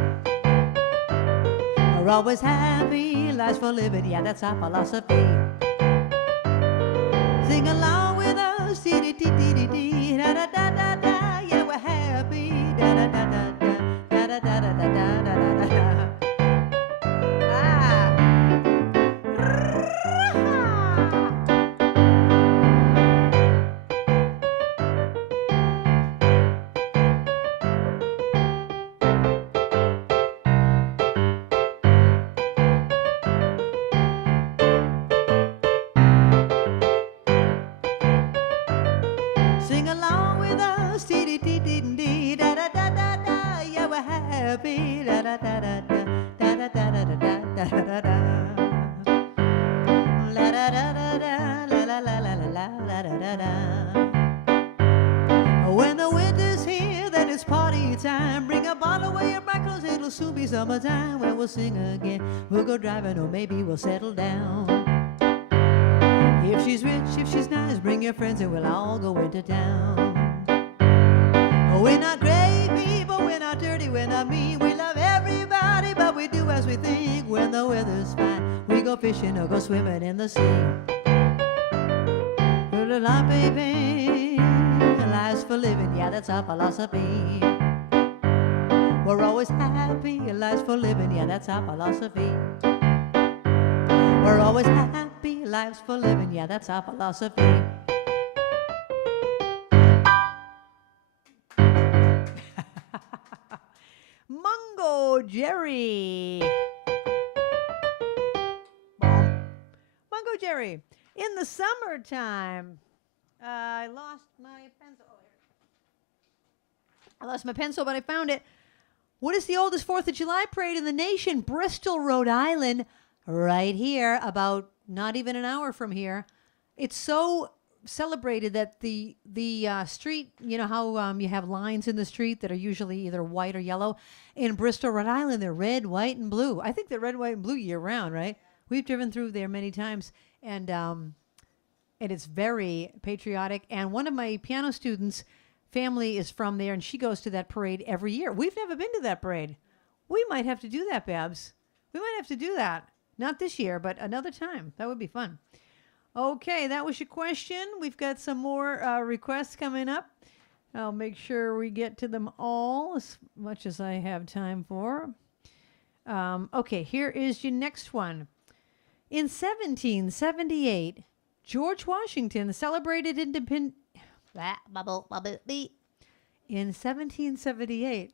We're always happy, life's for living, yeah, that's our philosophy. Sing along with dee dee da da da da da. Yeah, we're happy da da da da da da da da da da da da da. Ah. Sing along with us, dee dee dee dee dee da da da da da. Yeah, we're happy da da da da da da da da da da da da da. La da da da da la la la la la la da da da. When the winter's here, then it's party time. Bring a bottle with your back, 'cause it'll soon be summertime. When we'll sing again, we'll go driving, or maybe we'll settle down. If she's rich, if she's nice, bring your friends and we'll all go into town. We're not great people, we're not dirty, we're not mean. We love everybody, but we do as we think. When the weather's fine, we go fishing or go swimming in the sea. La baby, life's for living, yeah, that's our philosophy. We're always happy, life's for living, yeah, that's our philosophy. We're always happy, life's for living, yeah, that's our philosophy. Mungo Jerry. Mungo Jerry. In the summertime, I lost my pencil. Oh, here. I lost my pencil, but I found it. What is the oldest 4th of July parade in the nation? Bristol, Rhode Island. Right here, about not even an hour from here. It's so celebrated that the street, you know how you have lines in the street that are usually either white or yellow? In Bristol, Rhode Island, they're red, white, and blue. I think they're red, white, and blue year round, right? We've driven through there many times, and it's very patriotic. And one of my piano students' family is from there, and she goes to that parade every year. We've never been to that parade. We might have to do that, Babs. We might have to do that. Not this year, but another time. That would be fun. Okay, that was your question. We've got some more requests coming up. I'll make sure we get to them all as much as I have time for. Okay, here is your next one. In 1778, George Washington celebrated independence. In 1778,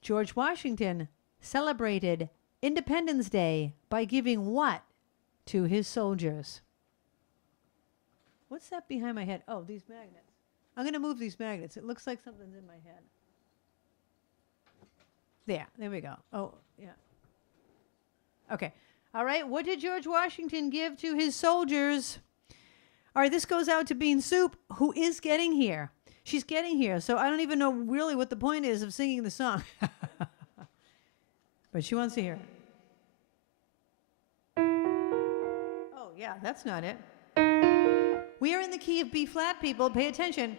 George Washington celebrated Independence Day by giving what to his soldiers? What's that behind my head? Oh, these magnets. I'm going to move these magnets. It looks like something's in my head. There we go. Oh, yeah. Okay. All right. What did George Washington give to his soldiers? All right, this goes out to Bean Soup, who is getting here. She's getting here, so I don't even know really what the point is of singing the song. But she wants to hear it. Oh, yeah, that's not it. We are in the key of B flat, people. Pay attention.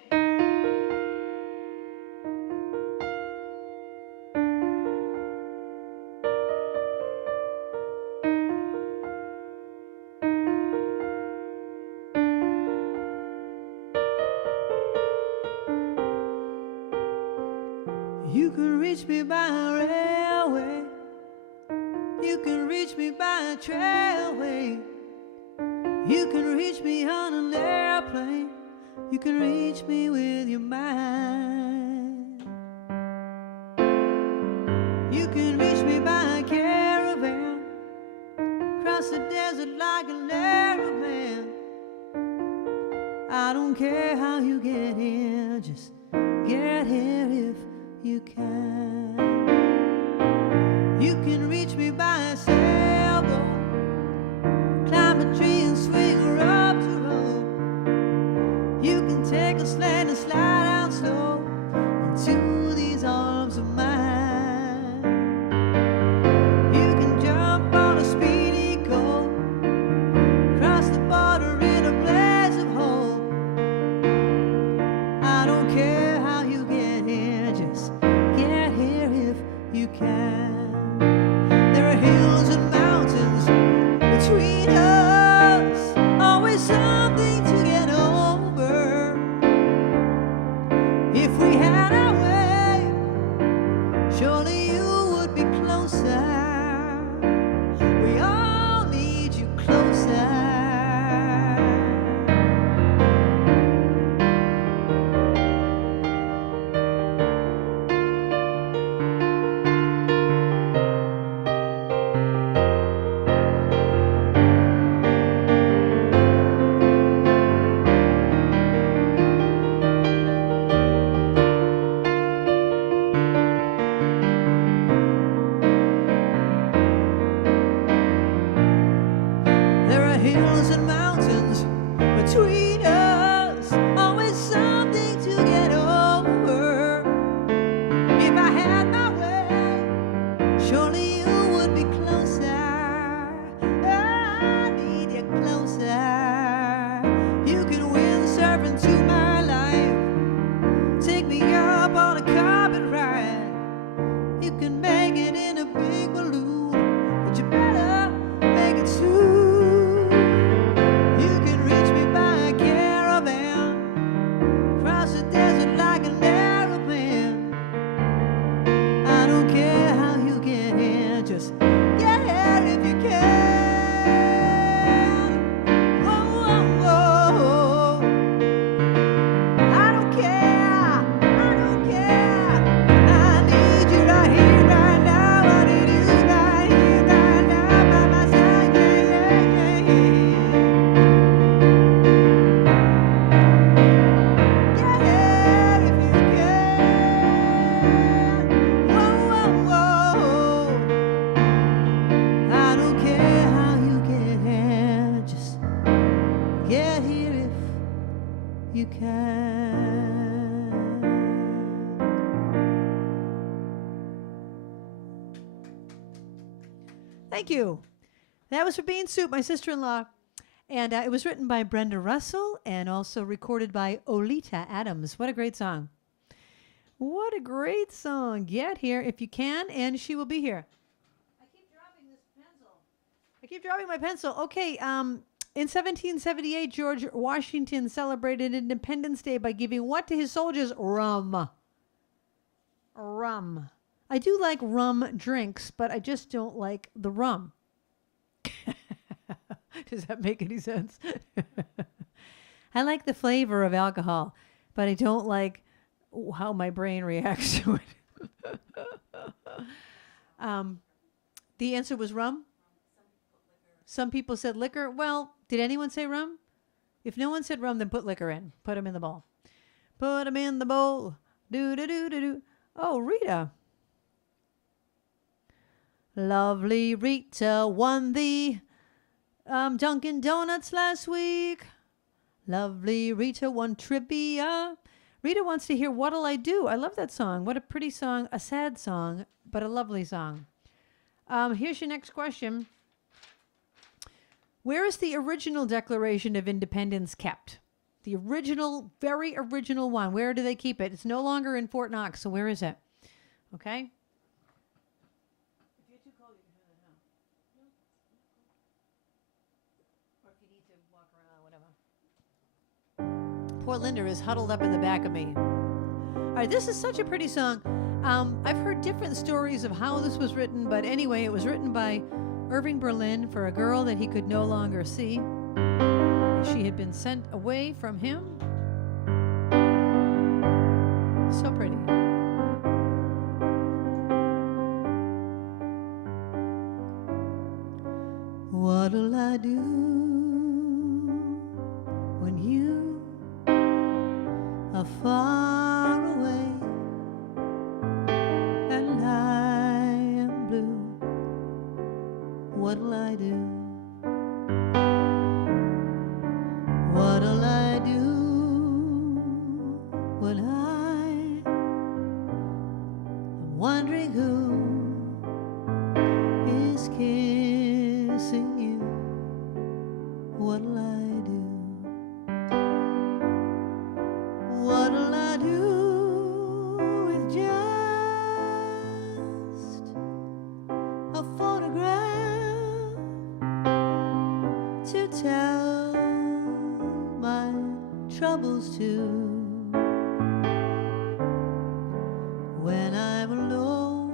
You can reach me by a railway. You can reach me by a trailway. You can reach me on an airplane. You can reach me with your mind. You can reach me by a caravan. Cross the desert like an aeroplane. I don't care how you get here, just get here if you can. You can reach me by a sailboat. Climb a tree and swing her up to rope. You can take a sled and slide down slow into these arms of mine. You can jump on a speedy coat, cross the border in a blaze of hope. I don't care how you get here, just get here if you can. There are hills get here if you can. Thank you. That was for Bean Soup, my sister-in-law. And it was written by Brenda Russell and also recorded by Olita Adams. What a great song. What a great song. Get here if you can, and she will be here. I keep dropping this pencil. I keep dropping my pencil. Okay, in 1778, George Washington celebrated Independence Day by giving what to his soldiers? Rum. Rum. I do like rum drinks, but I just don't like the rum. Does that make any sense? I like the flavor of alcohol, but I don't like how my brain reacts to it. The answer was rum? Some people said liquor. Well, did anyone say rum? If no one said rum, then put liquor in. Put them in the bowl. Put them in the bowl. Do-do-do-do-do. Oh, Rita. Lovely Rita won the Dunkin' Donuts last week. Lovely Rita won trivia. Rita wants to hear What'll I Do? I love that song. What a pretty song. A sad song, but a lovely song. Here's your next question. Where is the original Declaration of Independence kept? The original, very original one. Where do they keep it? It's no longer in Fort Knox, so where is it? Okay? If you're too cold, you can do that now. Or if you need to walk around, whatever. Poor Linda is huddled up in the back of me. All right, this is such a pretty song. I've heard different stories of how this was written, but anyway, it was written by Irving Berlin for a girl that he could no longer see. She had been sent away from him. So pretty. What'll I do when you are far away and I am blue? What'll I do? What'll I do when I'm wondering who is kissing you? What'll I do? What'll I do with just a photograph to tell my troubles to? When I'm alone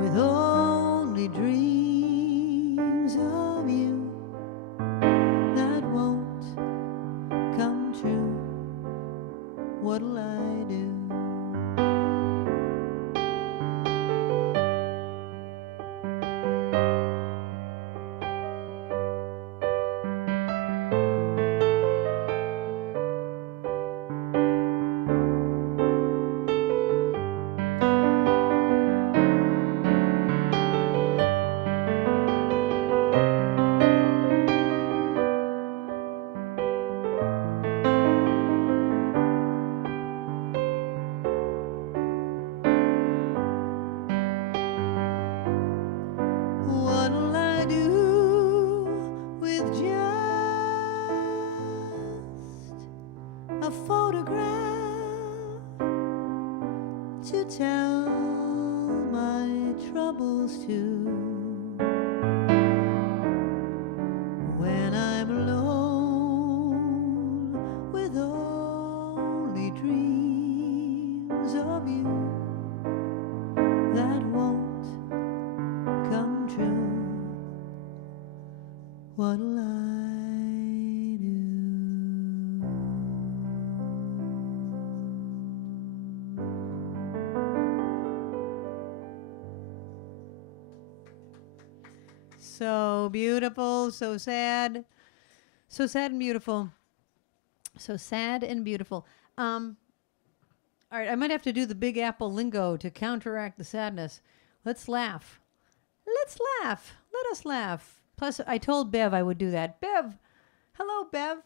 with only dreams of you that won't come true, what'll I do? What'll I do with just a photograph to tell my troubles to? When I'm alone with only dreams of you that won't come true, what'll I do? So beautiful, so sad. So sad and beautiful. So sad and beautiful. All right, I might have to do the Big Apple lingo to counteract the sadness. Let's laugh. Let's laugh. Let us laugh. Plus, I told Bev I would do that. Bev, hello, Bev.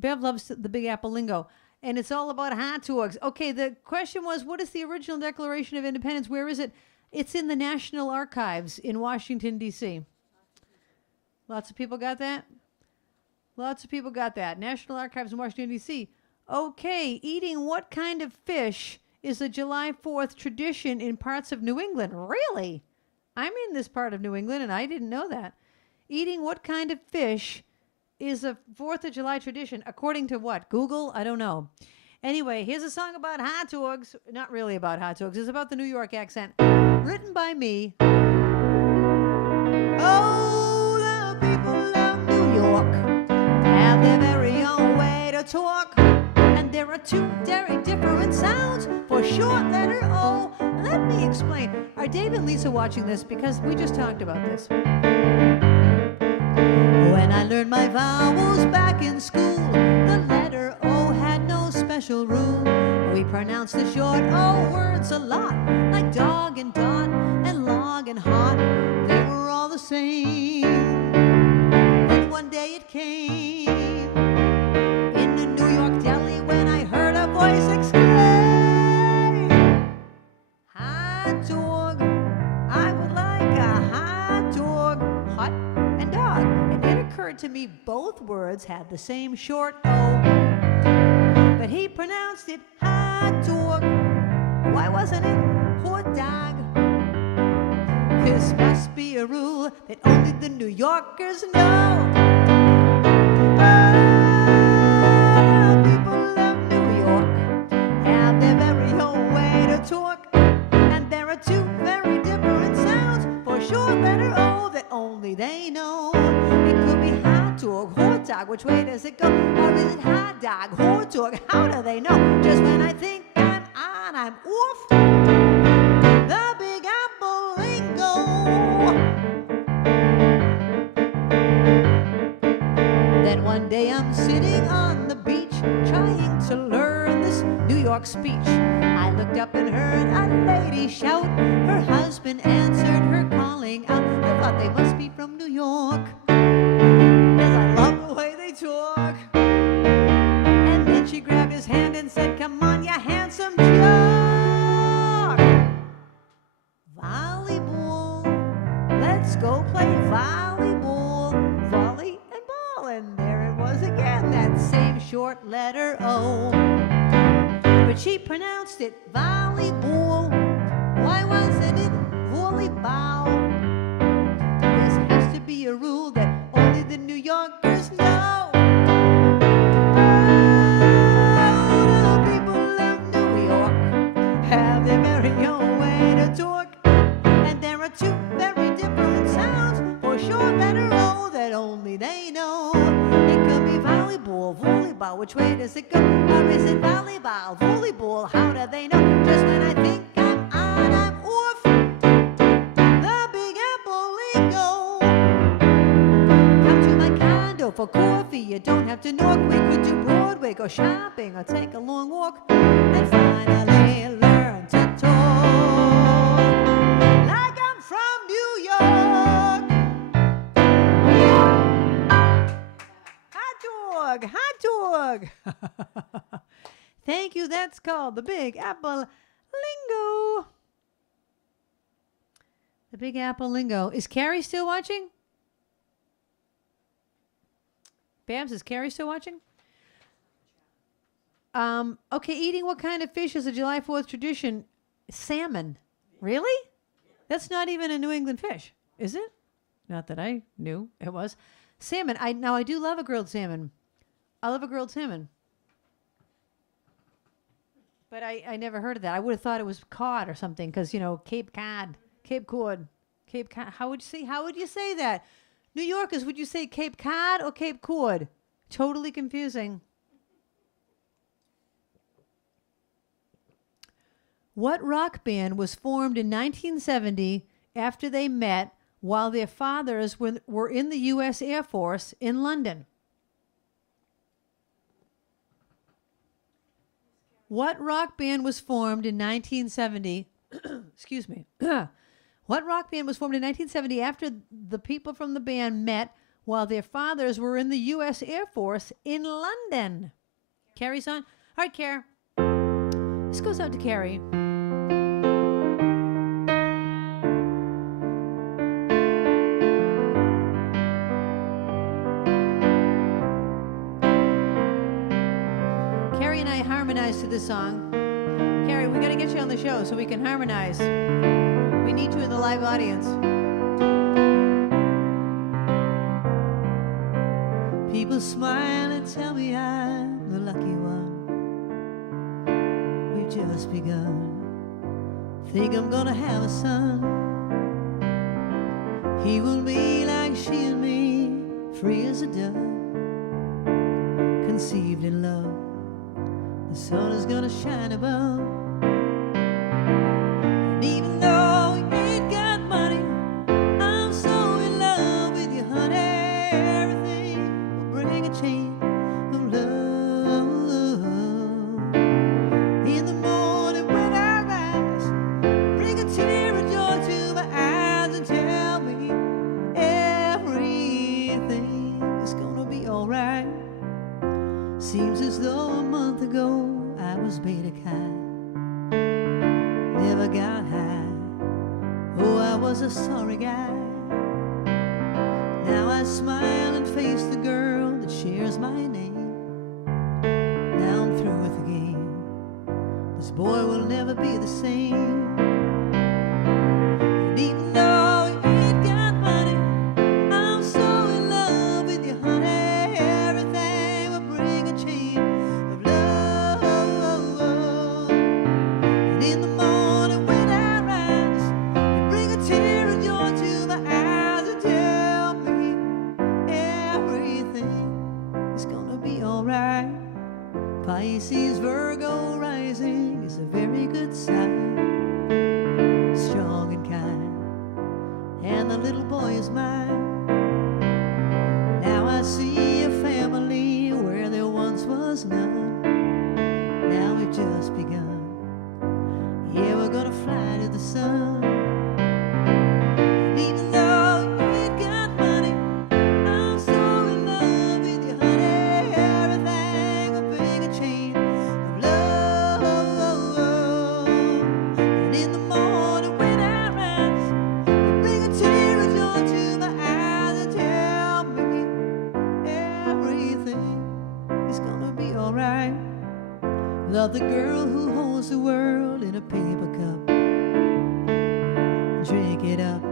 Bev loves the Big Apple lingo. And it's all about hot dogs. Okay, the question was, what is the original Declaration of Independence? Where is it? It's in the National Archives in Washington, D.C. Lots of people got that? Lots of people got that. National Archives in Washington, D.C. Okay, eating what kind of fish is a July 4th tradition in parts of New England? Really? I'm in this part of New England, and I didn't know that. Eating what kind of fish is a 4th of July tradition, according to what? Google? I don't know. Anyway, here's a song about hot dogs. Not really about hot dogs. It's about the New York accent. Written by me. Oh, the people of New York have their very own way to talk. And there are two very different sounds for short letter O. Let me explain. Are Dave and Lisa watching this? Because we just talked about this. When I learned my vowels back in school, the letter O had no special rule. We pronounced the short O words a lot, like dog and dot and log and hot. They were all the same. Then one day it came in the New York deli when I heard a voice exclaim, hot dog, I would like a hot dog, hot and dog. And it occurred to me both words had the same short O, but he pronounced it hot dog. Why wasn't it hot dog? This must be a rule that only the New Yorkers know. Oh, people of New York have their very own way to talk, and there are two very different sounds for short letter O that only they know. It could be hot dog, hot dog, which way does it go? Or is it hot dog, hot dog? How do they know? Just when I think I'm on, I'm off. The Big Apple lingo. Then one day I'm sitting on the beach trying to learn this New York speech. I looked up and heard a lady shout. Her husband answered her calling out. I thought they must be from New York, 'cause I love the way they talk. And then she grabbed his hand and said, come on, you handsome jock. Volleyball, let's go play volleyball. Volley and ball, and there it was again, that same short letter O. But she pronounced it volleyball. Why wasn't it volleyball? This has to be a rule that only the New Yorkers know. Oh, the people of New York have their very own way to talk, and there are two very different sounds for short letter O that only they know. It could be volleyball, volleyball, which way does it go? Or is it volleyball, volleyball, how do they know? Just when I think I'm on, I'm off. The Big Apple lingo. Come to my condo for coffee, you don't have to knock. We could do Broadway, go shopping, or take a long walk, and finally learn to talk like I'm from New York. Hot dog, hot dog. Thank you, that's called the Big Apple lingo. The Big Apple lingo. Is Carrie still watching? Babs, is Carrie still watching? Okay, eating what kind of fish is a July 4th tradition? Salmon. Really? That's not even a New England fish, is it? Not that I knew it was. Salmon. I do love a grilled salmon. I love a grilled salmon. But I never heard of that. I would have thought it was cod or something, because, you know, Cape Cod. How would you say that? New Yorkers, would you say Cape Cod or Cape Cod? Totally confusing. What rock band was formed in 1970 after they met while their fathers were in the U.S. Air Force in London? What rock band was formed in 1970 excuse me, What rock band was formed in 1970 after the people from the band met while their fathers were in the U.S. Air Force in London? Carrie's on. All right, Carrie. This goes out to Carrie. Carrie and I harmonized to this song. Carrie, we got to get you on the show so we can harmonize. We need you in the live audience. People smile and tell me I'm the lucky one. We've just begun. Think I'm gonna have a son. He will be like she and me, free as a dove, conceived in love. The sun is gonna shine above. And even though he ain't got money, I'm so in love with you, honey. Everything will bring a chain of love. In the morning when I rise, bring a tear of joy to my eyes and tell me everything is gonna be alright. Seems as though a month ago I was beta high, never got high. Oh, I was a sorry guy. Now I smile and face the girl that shares my name. Now I'm through with the game. This boy will never be the same. And even though he ain't got money, I'm so in love with you, honey. Everything will bring a chain of love. And in the morning when I rise, you bring a tear of joy to my eyes and tell me everything is gonna be alright. Pisces, Virgo rising is a very good sign. Strong and kind, and the little boy is mine. Now I see a family where there once was none. Now we've just begun. Yeah, we're gonna fly to the sun. And even though you ain't got money, I'm so in love with you, honey. Everything will bring a chain of love. And in the morning when I rise, you bring a tear of joy to my eyes and tell me everything is gonna be alright. Love the girl who holds the world in a paper cup. Drink it up.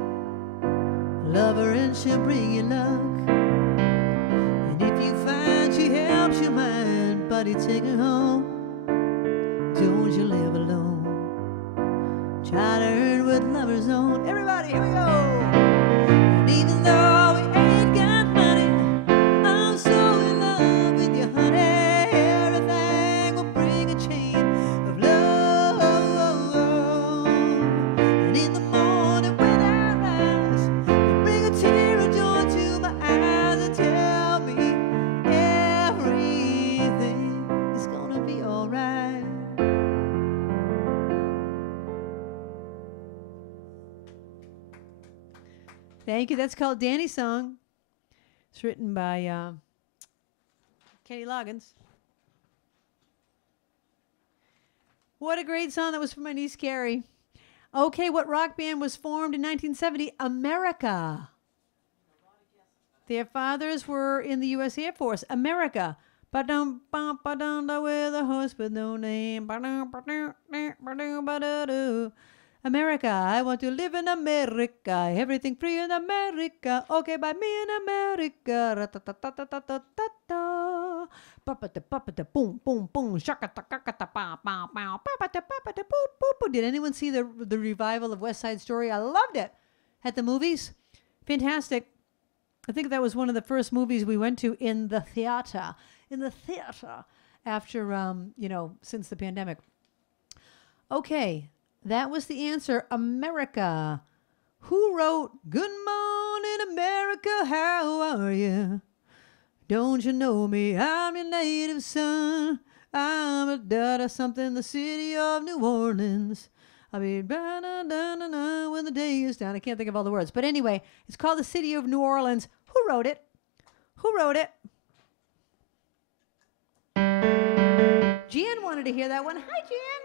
Love her and she'll bring you luck. And if you find she helps your mind, buddy, take her home. Don't you live alone. Try to earn what lovers own. Everybody, here we go. And even though we ain't got money, I'm so in love with you, honey. Everything will bring a chain of love. And in the morning when I rise, you bring a tear of joy to my eyes and tell me everything is gonna be alright. Thank you. That's called Danny's Song. It's written by Kenny Loggins. What a great song. That was for my niece Carrie. Okay, what rock band was formed in 1970? America. Their fathers were in the U.S. Air Force. America. Ba-dum, bum, ba-dum, da, with a horse with no name. Ba-dum, ba-dum, ba-dum, ba-da-doo. America, I want to live in America. Everything free in America. Okay, by me in America. Ra-ta-ta-ta-ta-ta-ta-ta. Ba-ba-da-ba-ba-da, boom, boom, boom. Shaka-ta-ka-ka-ta, pow, pow, pow. Ba-ba-da-ba-ba-da, boop, boop, boop. Did anyone see the revival of West Side Story? I loved it. At the movies. Fantastic. I think that was one of the first movies we went to in the theater. In the theater. After, since the pandemic. Okay. That was the answer. America. Who wrote Good Morning America, how are you? Don't you know me? I'm your native son. I'm a daughter something, the city of New Orleans. I'll be ba-na-na-na-na when the day is done. I can't think of all the words. But anyway, it's called The City of New Orleans. Who wrote it? Who wrote it? Jan wanted to hear that one. Hi, Jan.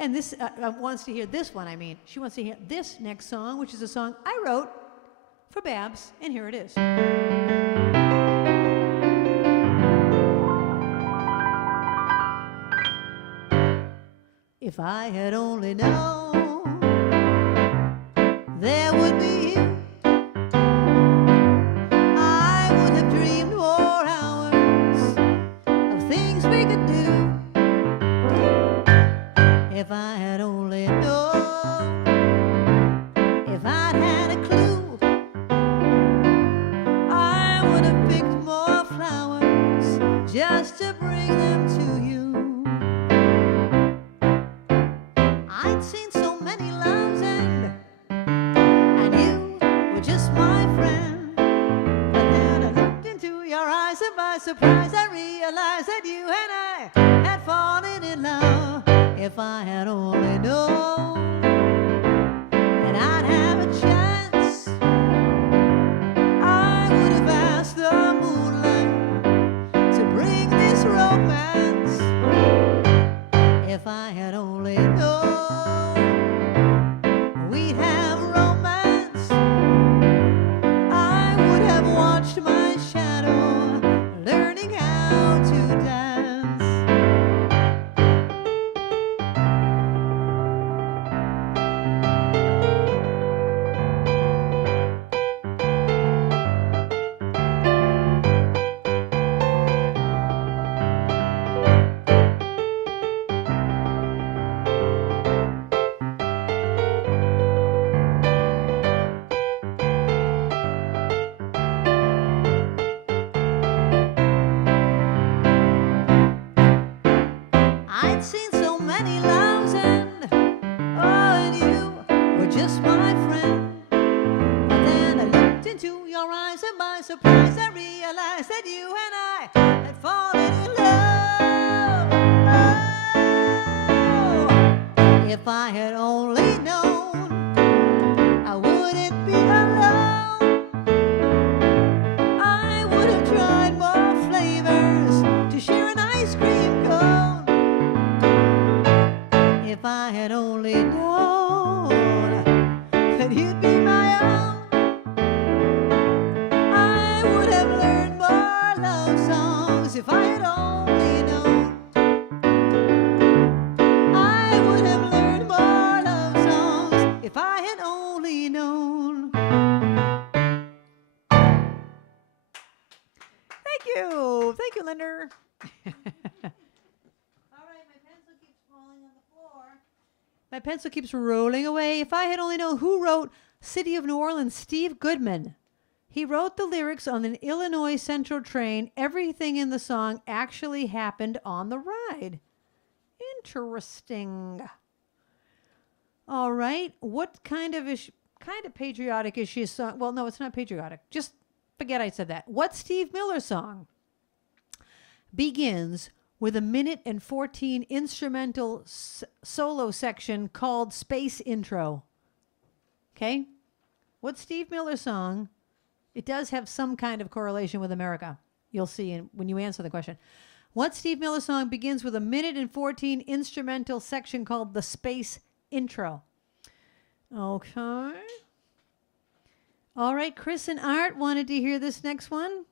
And this wants to hear this one, I mean. She wants to hear this next song, which is a song I wrote for Babs, and here it is. If I had only known there would be you, I would have dreamed more hours of things we could do. If I had only known, if I'd had a clue, I would have picked more flowers just to bring them to you. I'd seen so many loves and you were just my friend. But then I looked into your eyes and by surprise I realized that you and I had fallen in love. If I had only known that I'd have a chance, I would have asked the moonlight to bring this romance. If I had only known we'd have romance, I would have watched my shadow learning how to dance. I'd seen so many loves and you were just my friend. But then I looked into your eyes and by surprise I realized that you and I had fallen in love. Oh, if I had only known I wouldn't be alone, I would have tried more flavors to share an ice cream cone. If I had only known that you'd be my own, I would have learned more love songs. If I had only known, I would have learned more love songs. If I had only known. Thank you. Thank you, Linder. My pencil keeps rolling away. If I had only known who wrote City of New Orleans, Steve Goodman. He wrote the lyrics on an Illinois Central train. Everything in the song actually happened on the ride. Interesting. All right. What kind of patriotic is she a song? Well, no, it's not patriotic. Just forget I said that. What Steve Miller song begins with a 1:14 instrumental solo section called Space Intro? Okay? What Steve Miller song? It does have some kind of correlation with America. You'll see when you answer the question. What Steve Miller song begins with a 1:14 instrumental section called the Space Intro? Okay. All right, Chris and Art wanted to hear this next one.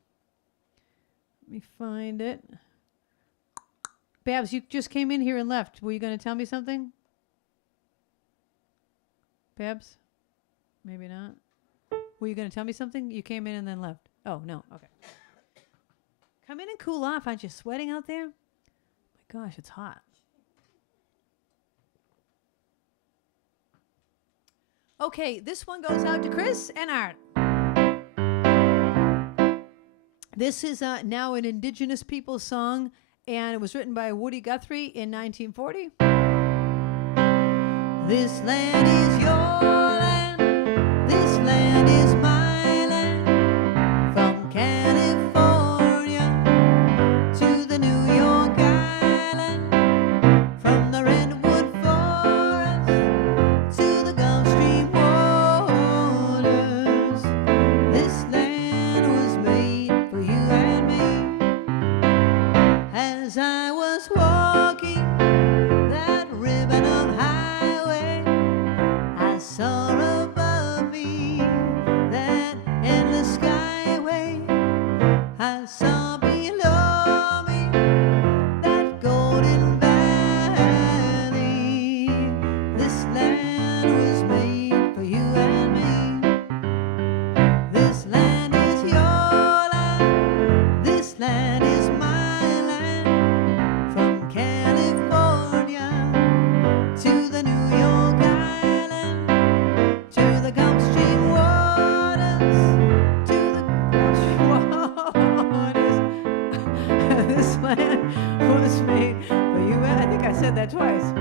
Let me find it. Babs, you just came in here and left. Were you going to tell me something? Babs? Maybe not. Were you going to tell me something? You came in and then left. Oh, no. Okay. Come in and cool off. Aren't you sweating out there? My gosh, it's hot. Okay, this one goes out to Chris and Art. This is now an Indigenous Peoples song, and it was written by Woody Guthrie in 1940. This land is your land, this land is my land, from California to the New York Island, from the Redwood Forest saw below me that golden valley. This land was made for you and me. This land is your land. This land is my land. From California to the New York Island, to the Gulf Stream waters, to the Gulf Stream waters. This land was made for you. I think I said that twice.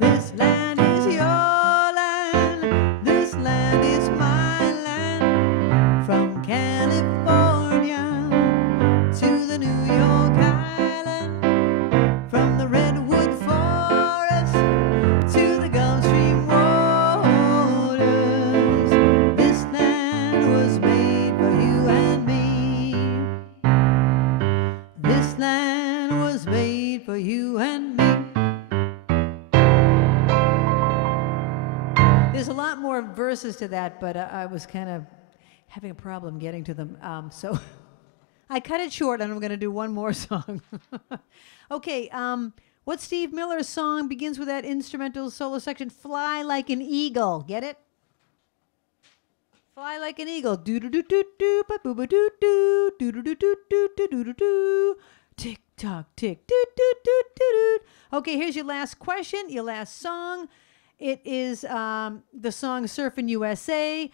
This land is your land. This land is my land. From California to the New York Island, from the redwood forest to the Gulf Stream waters. This land was made for you and me. This land was made for you and me. There's a lot more verses to that, but I was kind of having a problem getting to them. So I cut it short, and I'm going to do one more song. Okay, what's Steve Miller's song begins with that instrumental solo section? Fly like an eagle. Get it? Fly like an eagle. Do do do do do ba boo ba do do do do do do do do do do do. Tick tock tick do do do do do. Okay, here's your last question, your last song. It is the song Surfin' USA.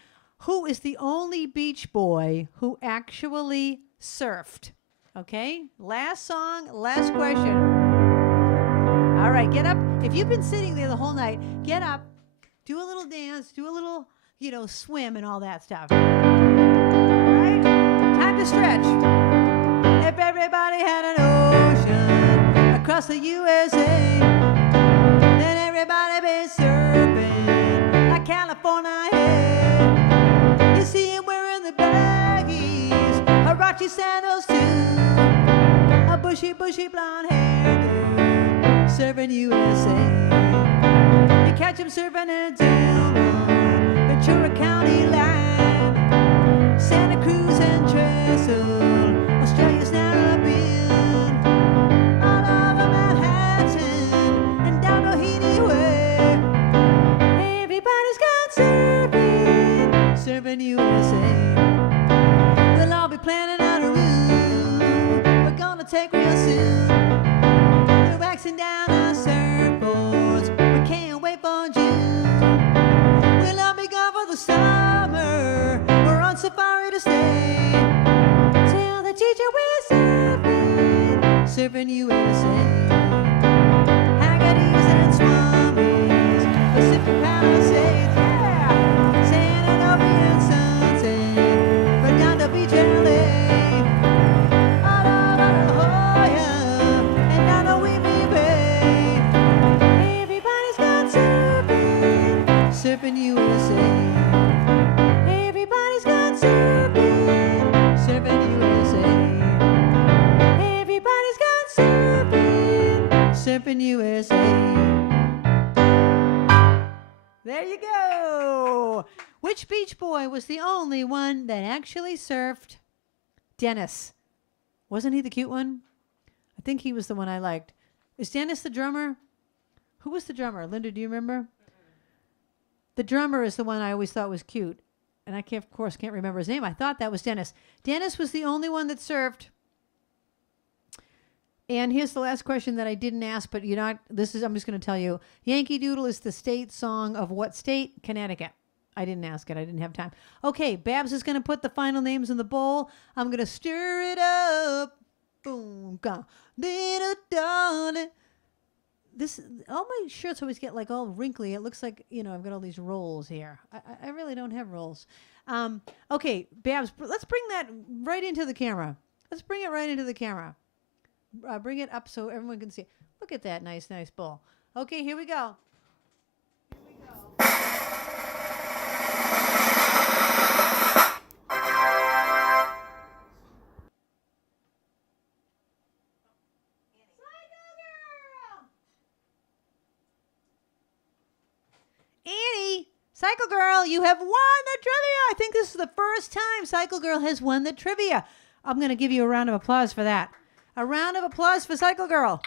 Who is the only Beach Boy who actually surfed? Okay, last song, last question. All right, get up. If you've been sitting there the whole night, get up, do a little dance, do a little, swim and all that stuff. All right, time to stretch. If everybody had an ocean across the USA, then everybody be surfing like California. Hey. You see him wearing the baggies, Huarache sandals too, a bushy blonde hairdo, surfing USA. You catch him surfing in Delmar, Ventura County line, Santa Cruz and Trestle, Australia's Narrabeen, all over Manhattan and down Tahiti way. Everybody's gone surfing, surfing USA. We'll all be planning out a route we're gonna take real soon. We're waxing down our surfboards, we can't wait for June. We'll all be gone for the summer, we're on safari to stay. Tell the teacher we're surfing, surfing USA. Haggerty's and Swami's, Pacific Palisades, yeah. San Antonio and Sunset, Redondo Beach, LA. All over La Jolla and down to Whidbey Bay. Everybody's gone surfing, surfing USA. Everybody's gone surfing, surfing USA. Everybody's gone surfing, surfing USA. There you go. Which Beach Boy was the only one that actually surfed? Dennis. Wasn't he the cute one? I think he was the one I liked. Is Dennis the drummer? Who was the drummer? Linda, do you remember? The drummer is the one I always thought was cute. And I can't, of course, can't remember his name. I thought that was Dennis. Dennis was the only one that surfed. And here's the last question that I didn't ask, but I'm just going to tell you. Yankee Doodle is the state song of what state? Connecticut. I didn't ask it. I didn't have time. Okay, Babs is going to put the final names in the bowl. I'm going to stir it up. Boom, go. Little darling. All my shirts always get like all wrinkly. It looks like, I've got all these rolls here. I really don't have rolls. Okay, Babs, let's bring that right into the camera. Let's bring it right into the camera. Bring it up so everyone can see. Look at that nice bowl. Okay, here we go. Cycle Girl, you have won the trivia. I think this is the first time Cycle Girl has won the trivia. I'm going to give you a round of applause for that. A round of applause for Cycle Girl.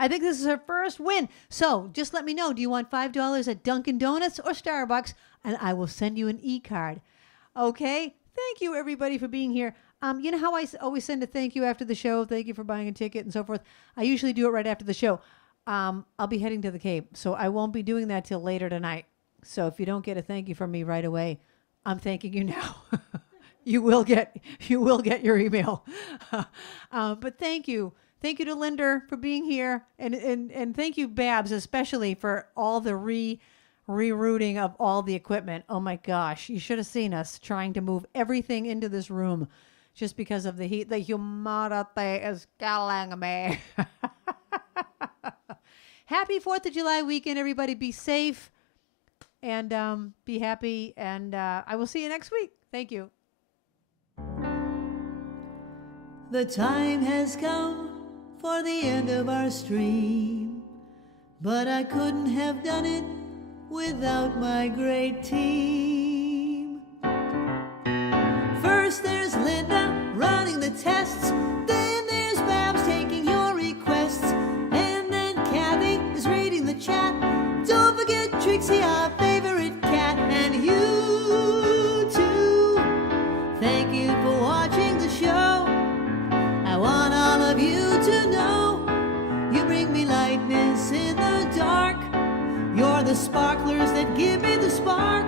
I think this is her first win. So just let me know. Do you want $5 at Dunkin' Donuts or Starbucks? And I will send you an e-card. Okay? Thank you, everybody, for being here. You know how I always send a thank you after the show? Thank you for buying a ticket and so forth. I usually do it right after the show. I'll be heading to the Cape, so I won't be doing that till later tonight. So if you don't get a thank you from me right away, I'm thanking you now. You will get your email. But thank you. Thank you to Linder for being here. And thank you, Babs, especially for all the rerouting of all the equipment. Oh my gosh. You should have seen us trying to move everything into this room just because of the heat. The humidity is killing me. Happy 4th of July weekend, everybody. Be safe and be happy. And I will see you next week. Thank you. The time has come for the end of our stream, but I couldn't have done it without my great team. First there's Linda running the tests, then there's Babs taking your requests, and then Kathy is reading the chat. Don't forget Trixie, our favorite cat, and you too. Thank you for watching the show. I want all of you to know you bring me lightness in the dark. You're the sparklers that give me the spark,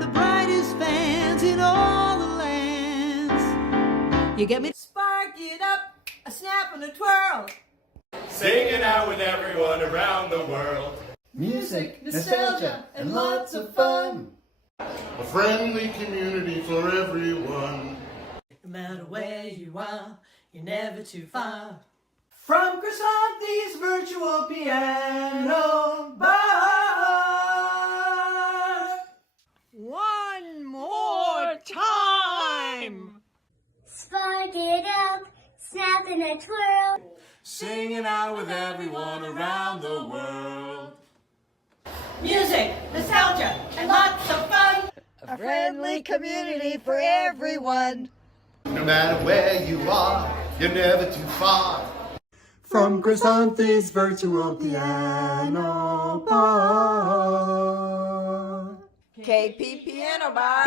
the brightest fans in all the lands. You get me? Spark it up, a snap and a twirl. Singing out with everyone around the world. Music, nostalgia, and lots of fun. A friendly community for everyone. No matter where you are, you're never too far. From Krisanthi's virtual piano bar. One more time. Spark it up, snap and a twirl. Singing out with everyone around the world. Music, nostalgia, and lots of fun. A friendly community for everyone. No matter where you are, you're never too far. From Krisanthi's virtual piano bar. KP Piano Bar.